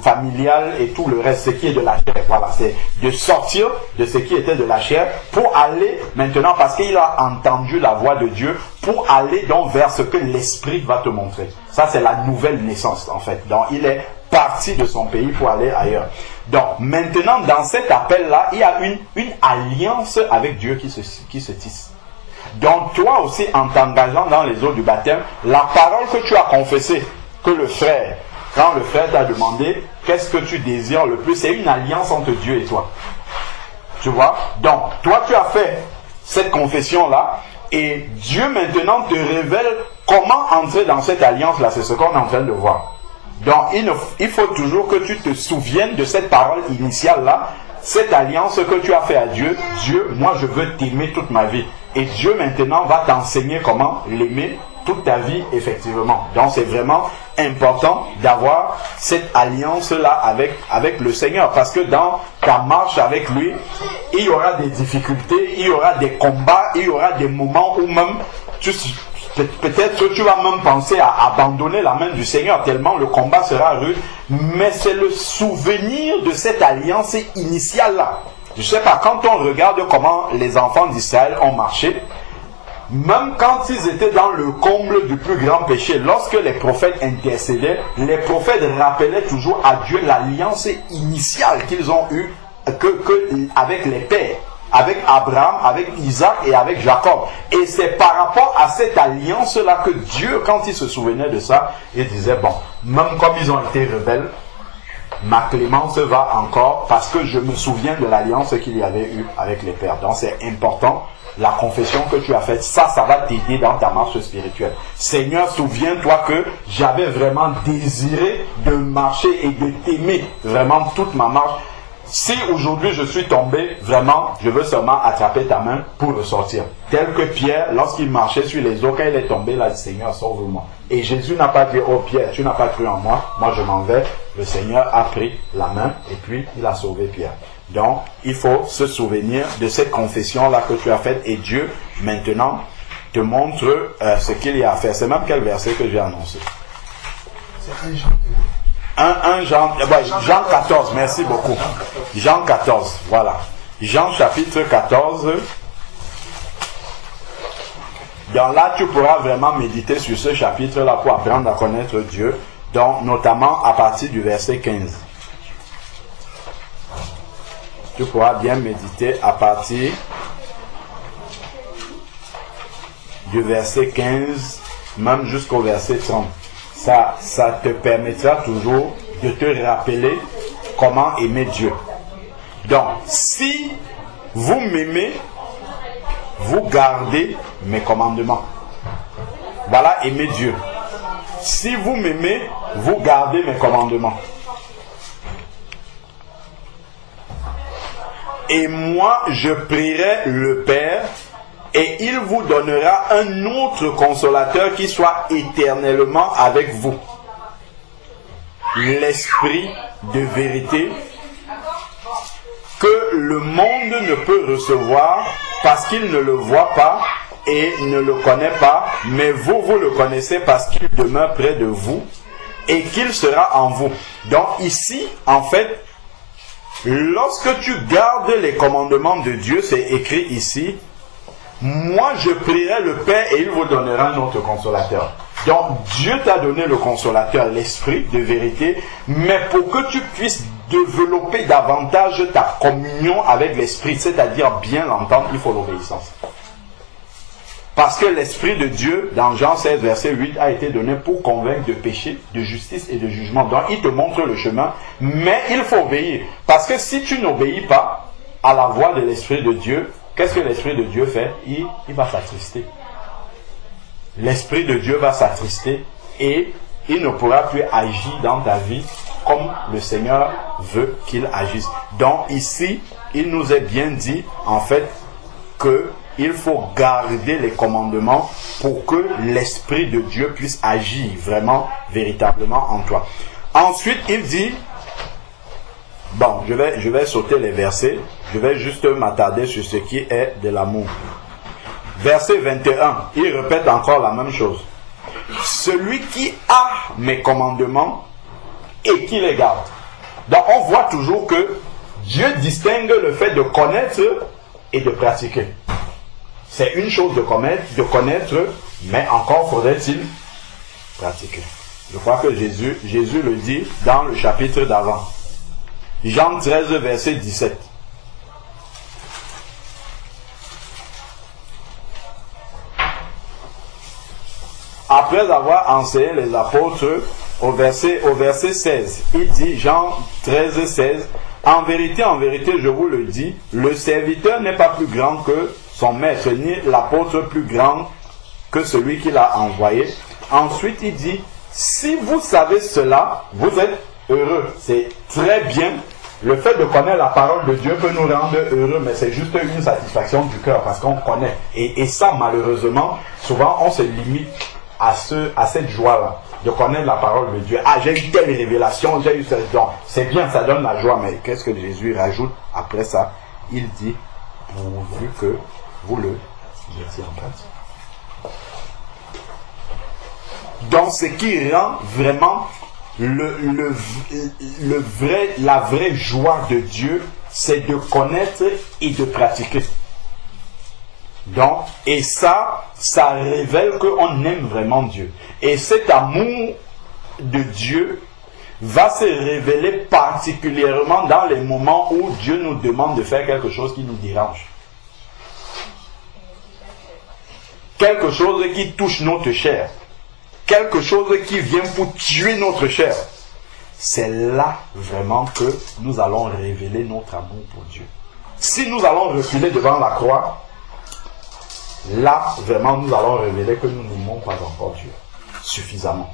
familiales et tout le reste, ce qui est de la chair. Voilà, c'est de sortir de ce qui était de la chair pour aller maintenant, parce qu'il a entendu la voix de Dieu, pour aller donc vers ce que l'Esprit va te montrer. Ça, c'est la nouvelle naissance en fait. Donc, il est parti de son pays pour aller ailleurs. Donc, maintenant, dans cet appel-là, il y a une alliance avec Dieu qui se tisse. Donc, toi aussi, en t'engageant dans les eaux du baptême, la parole que tu as confessée, que le frère, quand le frère t'a demandé qu'est-ce que tu désires le plus, c'est une alliance entre Dieu et toi. Tu vois? Donc, toi, tu as fait cette confession-là, et Dieu maintenant te révèle comment entrer dans cette alliance-là. C'est ce qu'on est en train de voir. Donc, il faut toujours que tu te souviennes de cette parole initiale-là, cette alliance que tu as fait à Dieu. Dieu, moi, je veux t'aimer toute ma vie. Et Dieu, maintenant, va t'enseigner comment l'aimer toute ta vie, effectivement. Donc, c'est vraiment important d'avoir cette alliance-là avec le Seigneur. Parce que dans ta marche avec lui, il y aura des difficultés, il y aura des combats, il y aura des moments où même peut-être que tu vas même penser à abandonner la main du Seigneur tellement le combat sera rude. Mais c'est le souvenir de cette alliance initiale-là. Je ne sais pas, quand on regarde comment les enfants d'Israël ont marché, même quand ils étaient dans le comble du plus grand péché, lorsque les prophètes intercédaient, les prophètes rappelaient toujours à Dieu l'alliance initiale qu'ils ont eue avec les pères, avec Abraham, avec Isaac et avec Jacob. Et c'est par rapport à cette alliance-là que Dieu, quand il se souvenait de ça, il disait, bon, même comme ils ont été rebelles, ma clémence va encore, parce que je me souviens de l'alliance qu'il y avait eue avec les pères. Donc c'est important, la confession que tu as faite, ça va t'aider dans ta marche spirituelle. Seigneur, souviens-toi que j'avais vraiment désiré de marcher et de t'aimer vraiment toute ma marche. Si aujourd'hui je suis tombé, vraiment, je veux seulement attraper ta main pour ressortir. Tel que Pierre, lorsqu'il marchait sur les eaux, quand il est tombé, il a dit, Seigneur, sauve-moi. Et Jésus n'a pas dit, oh Pierre, tu n'as pas cru en moi, moi je m'en vais. Le Seigneur a pris la main et puis il a sauvé Pierre. Donc, il faut se souvenir de cette confession-là que tu as faite, et Dieu, maintenant, te montre ce qu'il y a à faire. C'est même quel verset que j'ai annoncé? C'est Jean 14, merci beaucoup. Jean 14, voilà. Jean chapitre 14. Donc là, tu pourras vraiment méditer sur ce chapitre-là pour apprendre à connaître Dieu. Donc, notamment à partir du verset 15. Tu pourras bien méditer à partir du verset 15, même jusqu'au verset 30. Ça te permettra toujours de te rappeler comment aimer Dieu. Donc, si vous m'aimez, vous gardez mes commandements. Voilà, aimer Dieu. Si vous m'aimez, vous gardez mes commandements. Et moi, je prierai le Père, et il vous donnera un autre consolateur qui soit éternellement avec vous. L'Esprit de vérité que le monde ne peut recevoir parce qu'il ne le voit pas et ne le connaît pas, mais vous le connaissez parce qu'il demeure près de vous et qu'il sera en vous. Donc ici, en fait, lorsque tu gardes les commandements de Dieu, c'est écrit ici, moi je prierai le Père et il vous donnera un autre consolateur. Donc Dieu t'a donné le consolateur, l'Esprit de vérité, mais pour que tu puisses développer davantage ta communion avec l'Esprit, c'est-à-dire bien l'entendre, il faut l'obéissance. Parce que l'Esprit de Dieu, dans Jean 16, verset 8, a été donné pour convaincre de péché, de justice et de jugement. Donc il te montre le chemin, mais il faut obéir. Parce que si tu n'obéis pas à la voix de l'Esprit de Dieu, qu'est-ce que l'Esprit de Dieu fait? Il va s'attrister. L'Esprit de Dieu va s'attrister et il ne pourra plus agir dans ta vie comme le Seigneur veut qu'il agisse. Donc ici, il nous est bien dit, en fait, qu'il faut garder les commandements pour que l'Esprit de Dieu puisse agir vraiment, véritablement en toi. Ensuite, il dit, bon, je vais sauter les versets, je vais juste m'attarder sur ce qui est de l'amour. Verset 21, il répète encore la même chose. Celui qui a mes commandements et qui les garde. Donc on voit toujours que Dieu distingue le fait de connaître et de pratiquer. C'est une chose de connaître, mais encore faudrait-il pratiquer. Je crois que Jésus le dit dans le chapitre d'avant. Jean 13, verset 17. Après avoir enseigné les apôtres, au verset 16, il dit, Jean 13, 16, en vérité, je vous le dis, le serviteur n'est pas plus grand que son maître, ni l'apôtre plus grand que celui qui l'a envoyé. Ensuite, il dit, si vous savez cela, vous êtes heureux. C'est très bien. Le fait de connaître la parole de Dieu peut nous rendre heureux, mais c'est juste une satisfaction du cœur, parce qu'on connaît. Et ça, malheureusement, souvent, on se limite à cette joie-là, de connaître la parole de Dieu. Ah, j'ai eu telle révélation, j'ai eu cette don. C'est bien, ça donne la joie, mais qu'est-ce que Jésus rajoute après ça? Il dit, pourvu que vous le mettiez en pratique. Donc, ce qui rend vraiment la vraie joie de Dieu, c'est de connaître et de pratiquer. Donc, et ça révèle qu'on aime vraiment Dieu. Et cet amour de Dieu va se révéler particulièrement dans les moments où Dieu nous demande de faire quelque chose qui nous dérange. Quelque chose qui touche notre chair. Quelque chose qui vient pour tuer notre chair. C'est là vraiment que nous allons révéler notre amour pour Dieu. Si nous allons reculer devant la croix, là, vraiment, nous allons révéler que nous n'aimons pas encore Dieu suffisamment.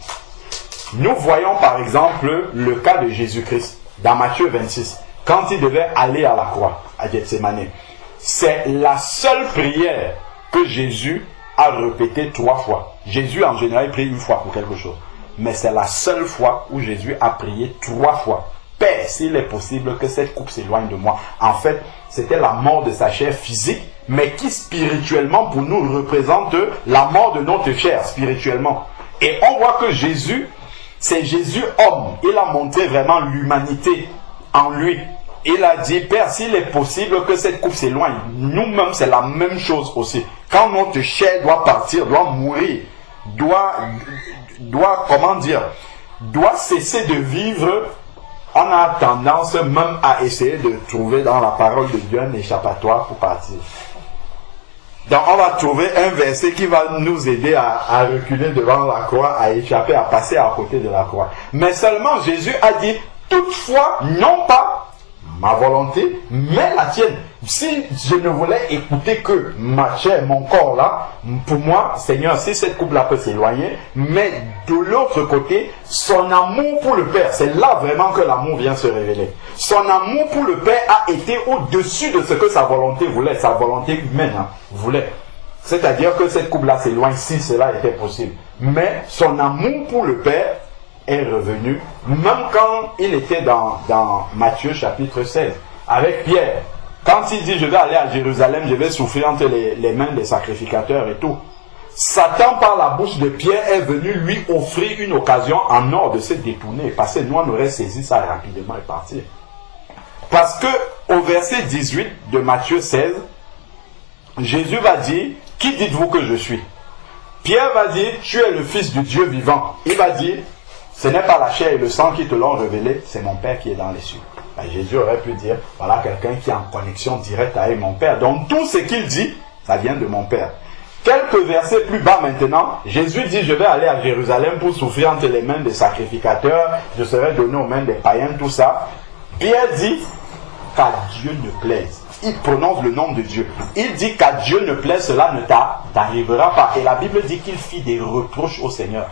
Nous voyons par exemple le cas de Jésus-Christ dans Matthieu 26, quand il devait aller à la croix, à Gethsémani. C'est la seule prière que Jésus a répétée 3 fois. Jésus, en général, prie une fois pour quelque chose. Mais c'est la seule fois où Jésus a prié 3 fois. Père, s'il est possible que cette coupe s'éloigne de moi. En fait, c'était la mort de sa chair physique, mais qui spirituellement pour nous représente la mort de notre chair spirituellement. Et on voit que Jésus, c'est Jésus homme. Il a montré vraiment l'humanité en lui. Il a dit, Père, s'il est possible que cette coupe s'éloigne, nous-mêmes c'est la même chose aussi. Quand notre chair doit partir, doit mourir, doit cesser de vivre, on a tendance même à essayer de trouver dans la parole de Dieu un échappatoire pour partir. Donc on va trouver un verset qui va nous aider à reculer devant la croix, à échapper, à passer à côté de la croix. Mais seulement Jésus a dit, toutefois, non pas ma volonté, mais la tienne. Si je ne voulais écouter que ma chair, mon corps là, pour moi, Seigneur, si cette coupe-là peut s'éloigner, mais de l'autre côté, son amour pour le Père, c'est là vraiment que l'amour vient se révéler. Son amour pour le Père a été au-dessus de ce que sa volonté voulait, sa volonté humaine voulait. C'est-à-dire que cette coupe-là s'éloigne si cela était possible. Mais son amour pour le Père est revenu, même quand il était dans Matthieu chapitre 16, avec Pierre. Quand il dit, je vais aller à Jérusalem, je vais souffrir entre les mains des sacrificateurs et tout. Satan, par la bouche de Pierre, est venu lui offrir une occasion en or de se détourner. Parce que nous, on aurait saisi ça rapidement et partir. Parce que au verset 18 de Matthieu 16, Jésus va dire, qui dites-vous que je suis? Pierre va dire, tu es le Fils du Dieu vivant. Il va dire, ce n'est pas la chair et le sang qui te l'ont révélé, c'est mon Père qui est dans les cieux. Ben, Jésus aurait pu dire, voilà quelqu'un qui est en connexion directe avec mon Père. Donc tout ce qu'il dit, ça vient de mon Père. Quelques versets plus bas maintenant, Jésus dit, je vais aller à Jérusalem pour souffrir entre les mains des sacrificateurs, je serai donné aux mains des païens, tout ça. Pierre dit, qu'à Dieu ne plaise. Il prononce le nom de Dieu. Il dit qu'à Dieu ne plaise, cela ne t'arrivera pas. Et la Bible dit qu'il fit des reproches au Seigneur.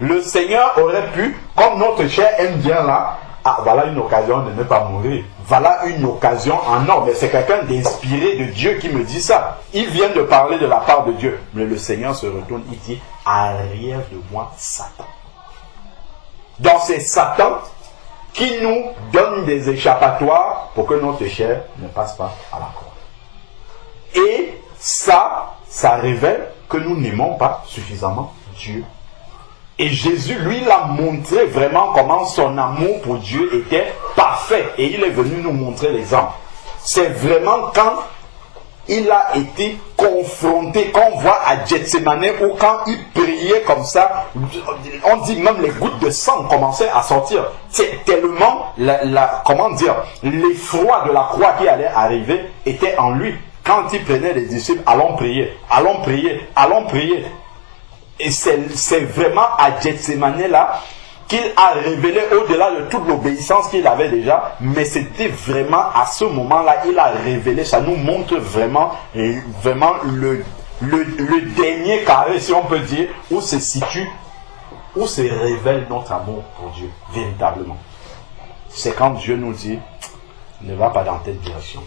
Le Seigneur aurait pu, comme notre chair aime bien là, ah, voilà une occasion de ne pas mourir. Voilà une occasion en or. Mais c'est quelqu'un d'inspiré de Dieu qui me dit ça. Il vient de parler de la part de Dieu. Mais le Seigneur se retourne, il dit, arrière de moi, Satan. Donc c'est Satan qui nous donne des échappatoires pour que notre chair ne passe pas à la croix. Et ça révèle que nous n'aimons pas suffisamment Dieu. Et Jésus, lui, il a montré vraiment comment son amour pour Dieu était parfait. Et il est venu nous montrer l'exemple. C'est vraiment quand il a été confronté, quand on voit à Gethsemane, ou quand il priait comme ça, on dit même les gouttes de sang commençaient à sortir. C'est tellement, comment dire, l'effroi de la croix qui allait arriver était en lui. Quand il prenait les disciples, allons prier, allons prier, allons prier. Et c'est vraiment à Gethsemane là qu'il a révélé au-delà de toute l'obéissance qu'il avait déjà, mais c'était vraiment à ce moment-là, il a révélé, ça nous montre vraiment le dernier carré, si on peut dire, où se situe, où se révèle notre amour pour Dieu, véritablement. C'est quand Dieu nous dit, ne va pas dans telle direction.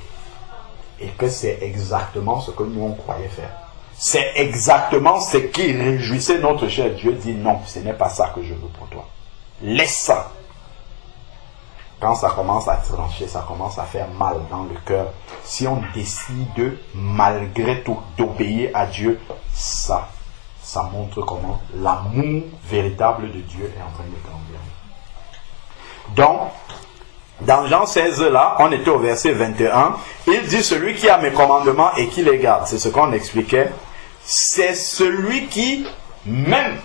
Et que c'est exactement ce que nous on croyait faire. C'est exactement ce qui réjouissait notre cher. Dieu dit non, ce n'est pas ça que je veux pour toi. Laisse ça. Quand ça commence à trancher, ça commence à faire mal dans le cœur. Si on décide malgré tout d'obéir à Dieu, ça montre comment l'amour véritable de Dieu est en train de grandir. Donc, dans Jean 16 là, on était au verset 21, il dit celui qui a mes commandements et qui les garde, c'est ce qu'on expliquait, c'est celui qui, même,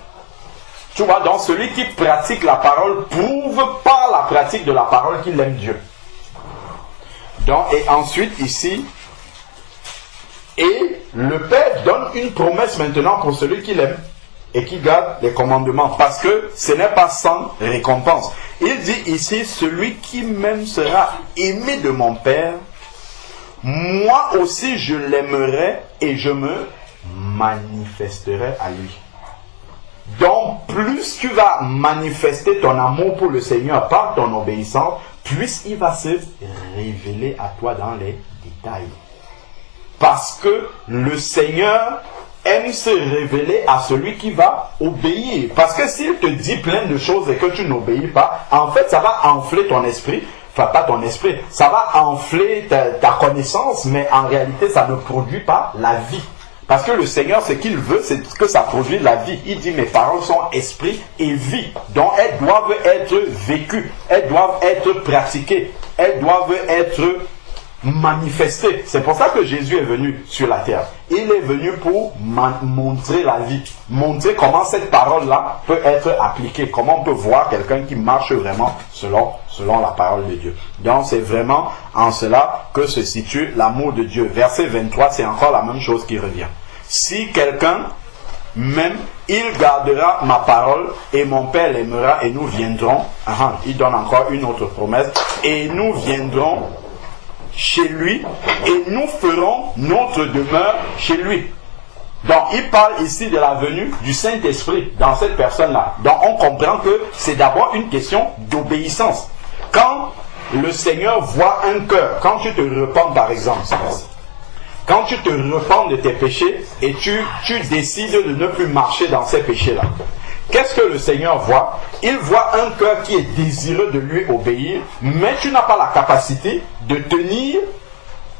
tu vois, donc celui qui pratique la parole prouve par la pratique de la parole qu'il aime Dieu. Donc, et ensuite ici, et le Père donne une promesse maintenant pour celui qui l'aime et qui garde les commandements, parce que ce n'est pas sans récompense. Il dit ici, celui qui même sera aimé de mon Père, moi aussi je l'aimerai et je me manifesterai à lui. Donc, plus tu vas manifester ton amour pour le Seigneur par ton obéissance, plus il va se révéler à toi dans les détails. Parce que le Seigneur aime se révéler à celui qui va obéir. Parce que s'il te dit plein de choses et que tu n'obéis pas, en fait, ça va enfler ton esprit. Enfin, pas ton esprit. Ça va enfler ta connaissance, mais en réalité, ça ne produit pas la vie. Parce que le Seigneur, ce qu'il veut, c'est que ça produise la vie. Il dit, mes paroles sont esprit et vie. Donc, elles doivent être vécues. Elles doivent être pratiquées. Elles doivent être manifestées. C'est pour ça que Jésus est venu sur la terre. Il est venu pour montrer la vie. Montrer comment cette parole-là peut être appliquée. Comment on peut voir quelqu'un qui marche vraiment selon la parole de Dieu. Donc, c'est vraiment en cela que se situe l'amour de Dieu. Verset 23, c'est encore la même chose qui revient. Si quelqu'un m'aime, il gardera ma parole et mon Père l'aimera et nous viendrons. Il donne encore une autre promesse. Et nous viendrons chez lui et nous ferons notre demeure chez lui. Donc il parle ici de la venue du Saint-Esprit dans cette personne-là. Donc on comprend que c'est d'abord une question d'obéissance. Quand le Seigneur voit un cœur, quand tu te repens par exemple, quand tu te repens de tes péchés et tu décides de ne plus marcher dans ces péchés-là, qu'est-ce que le Seigneur voit? Il voit un cœur qui est désireux de lui obéir, mais tu n'as pas la capacité de tenir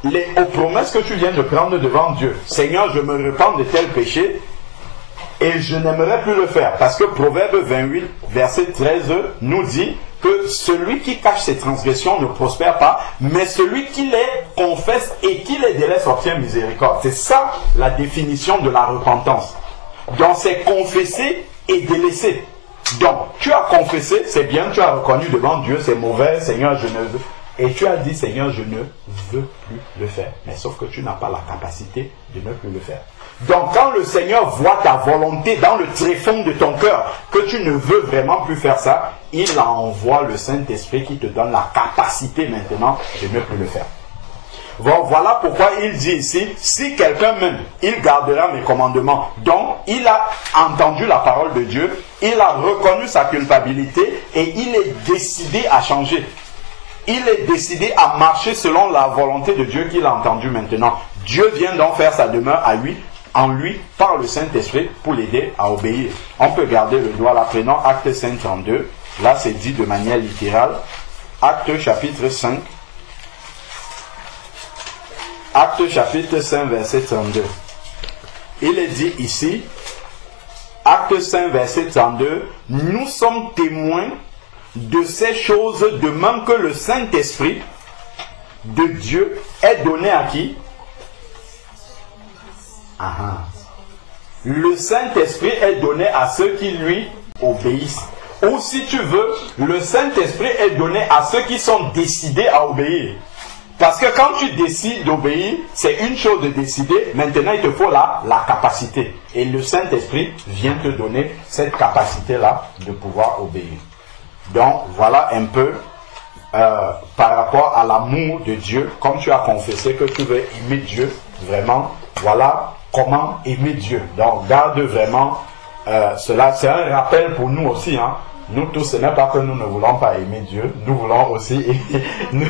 aux promesses que tu viens de prendre devant Dieu. Seigneur, je me repens de tel péché et je n'aimerais plus le faire. Parce que Proverbe 28, verset 13 nous dit que celui qui cache ses transgressions ne prospère pas, mais celui qui les confesse et qui les délaisse obtient miséricorde. C'est ça la définition de la repentance. Donc c'est confesser et délaisser. Donc, tu as confessé, c'est bien, tu as reconnu devant Dieu, c'est mauvais, Seigneur, je ne veux. Et tu as dit, Seigneur, je ne veux plus le faire. Mais sauf que tu n'as pas la capacité de ne plus le faire. Donc, quand le Seigneur voit ta volonté dans le tréfonds de ton cœur, que tu ne veux vraiment plus faire ça, il envoie le Saint-Esprit qui te donne la capacité maintenant de ne plus le faire. Voilà pourquoi il dit ici, si quelqu'un m'aime, il gardera mes commandements. Donc, il a entendu la parole de Dieu, il a reconnu sa culpabilité et il est décidé à changer. Il est décidé à marcher selon la volonté de Dieu qu'il a entendue maintenant. Dieu vient donc faire sa demeure en lui par le Saint-Esprit pour l'aider à obéir. On peut garder le doigt là, prenons Acte 5, 32. Là, c'est dit de manière littérale. Acte chapitre 5. Acte chapitre 5, verset 32. Il est dit ici, Acte 5, verset 32, nous sommes témoins de ces choses de même que le Saint-Esprit de Dieu est donné à qui? Le Saint-Esprit est donné à ceux qui lui obéissent. Ou si tu veux, le Saint-Esprit est donné à ceux qui sont décidés à obéir. Parce que quand tu décides d'obéir, c'est une chose de décider, maintenant il te faut la capacité. Et le Saint-Esprit vient te donner cette capacité-là de pouvoir obéir. Donc voilà un peu par rapport à l'amour de Dieu, comme tu as confessé que tu veux aimer Dieu, vraiment, voilà comment aimer Dieu. Donc garde vraiment cela, c'est un rappel pour nous aussi, hein. Nous tous, ce n'est pas que nous ne voulons pas aimer Dieu, nous voulons aussi aimer.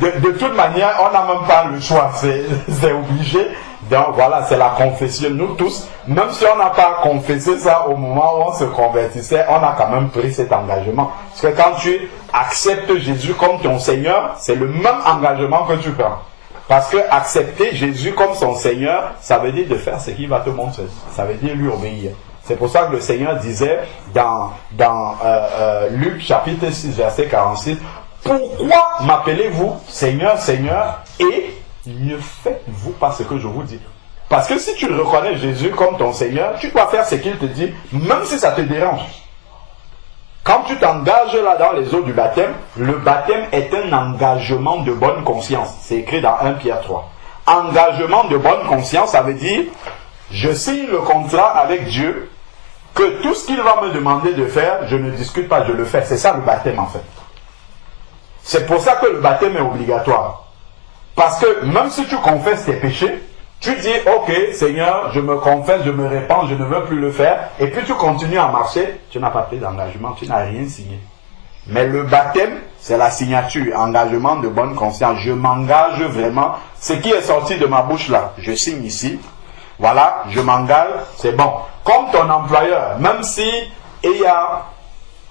De toute manière, on n'a même pas le choix, c'est obligé. Donc voilà, c'est la confession. Nous tous, même si on n'a pas confessé ça au moment où on se convertissait, on a quand même pris cet engagement. Parce que quand tu acceptes Jésus comme ton Seigneur, c'est le même engagement que tu prends. Parce que accepter Jésus comme son Seigneur, ça veut dire de faire ce qu'il va te montrer. Ça veut dire lui obéir. C'est pour ça que le Seigneur disait dans Luc chapitre 6 verset 46, pourquoi m'appelez-vous Seigneur, Seigneur, et ne faites-vous pas ce que je vous dis? Parce que si tu reconnais Jésus comme ton Seigneur, tu dois faire ce qu'il te dit, même si ça te dérange. Quand tu t'engages là dans les eaux du baptême, le baptême est un engagement de bonne conscience. C'est écrit dans 1 Pierre 3. Engagement de bonne conscience, ça veut dire, je signe le contrat avec Dieu, que tout ce qu'il va me demander de faire, je ne discute pas, je le fais. C'est ça le baptême en fait. C'est pour ça que le baptême est obligatoire. Parce que même si tu confesses tes péchés, tu dis, ok Seigneur, je me confesse, je me répands, je ne veux plus le faire, et puis tu continues à marcher, tu n'as pas pris d'engagement, tu n'as rien signé. Mais le baptême, c'est la signature, engagement de bonne conscience. Je m'engage vraiment, ce qui est sorti de ma bouche là, je signe ici, voilà, je m'engage, c'est bon. Comme ton employeur, même si il y a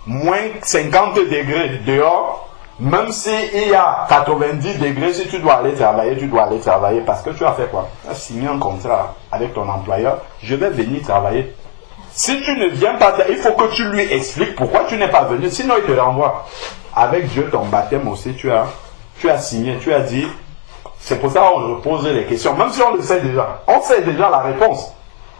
moins 50 degrés dehors, même s'il y a 90 degrés, si tu dois aller travailler, tu dois aller travailler. Parce que tu as fait quoi? Tu as signé un contrat avec ton employeur, je vais venir travailler. Si tu ne viens pas, il faut que tu lui expliques pourquoi tu n'es pas venu, sinon il te renvoie. Avec Dieu, ton baptême aussi, tu as signé, tu as dit. C'est pour ça qu'on repose les questions, même si on le sait déjà. On sait déjà la réponse.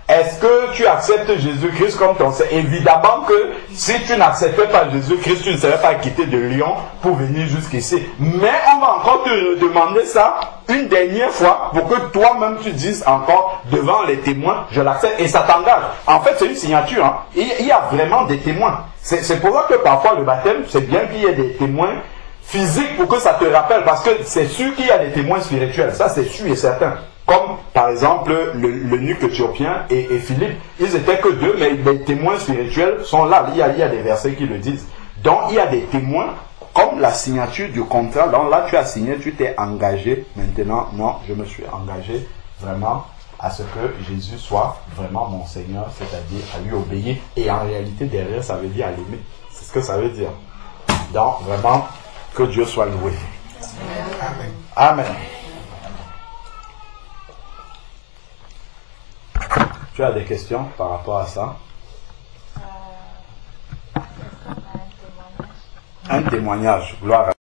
Est-ce que tu acceptes Jésus-Christ comme ton Seigneur? Évidemment que si tu n'acceptais pas Jésus-Christ, tu ne serais pas quitté de Lyon pour venir jusqu'ici. Mais on va encore te demander ça une dernière fois pour que toi-même tu dises encore devant les témoins, je l'accepte, et ça t'engage. En fait, c'est une signature. Hein. Il y a vraiment des témoins. C'est pour ça que parfois le baptême, c'est bien qu'il y ait des témoins physiques pour que ça te rappelle, parce que c'est sûr qu'il y a des témoins spirituels. Ça, c'est sûr et certain. Comme par exemple l'eunuque éthiopien et Philippe, ils étaient que deux, mais les témoins spirituels sont là. Il y a des versets qui le disent. Donc il y a des témoins, comme la signature du contrat. Donc là tu as signé, tu t'es engagé. Maintenant, non, je me suis engagé vraiment à ce que Jésus soit vraiment mon Seigneur, c'est-à-dire à lui obéir. Et en réalité, derrière, ça veut dire à l'aimer. C'est ce que ça veut dire. Donc vraiment, que Dieu soit loué. Amen. Amen. Tu as des questions par rapport à ça? Un témoignage, gloire à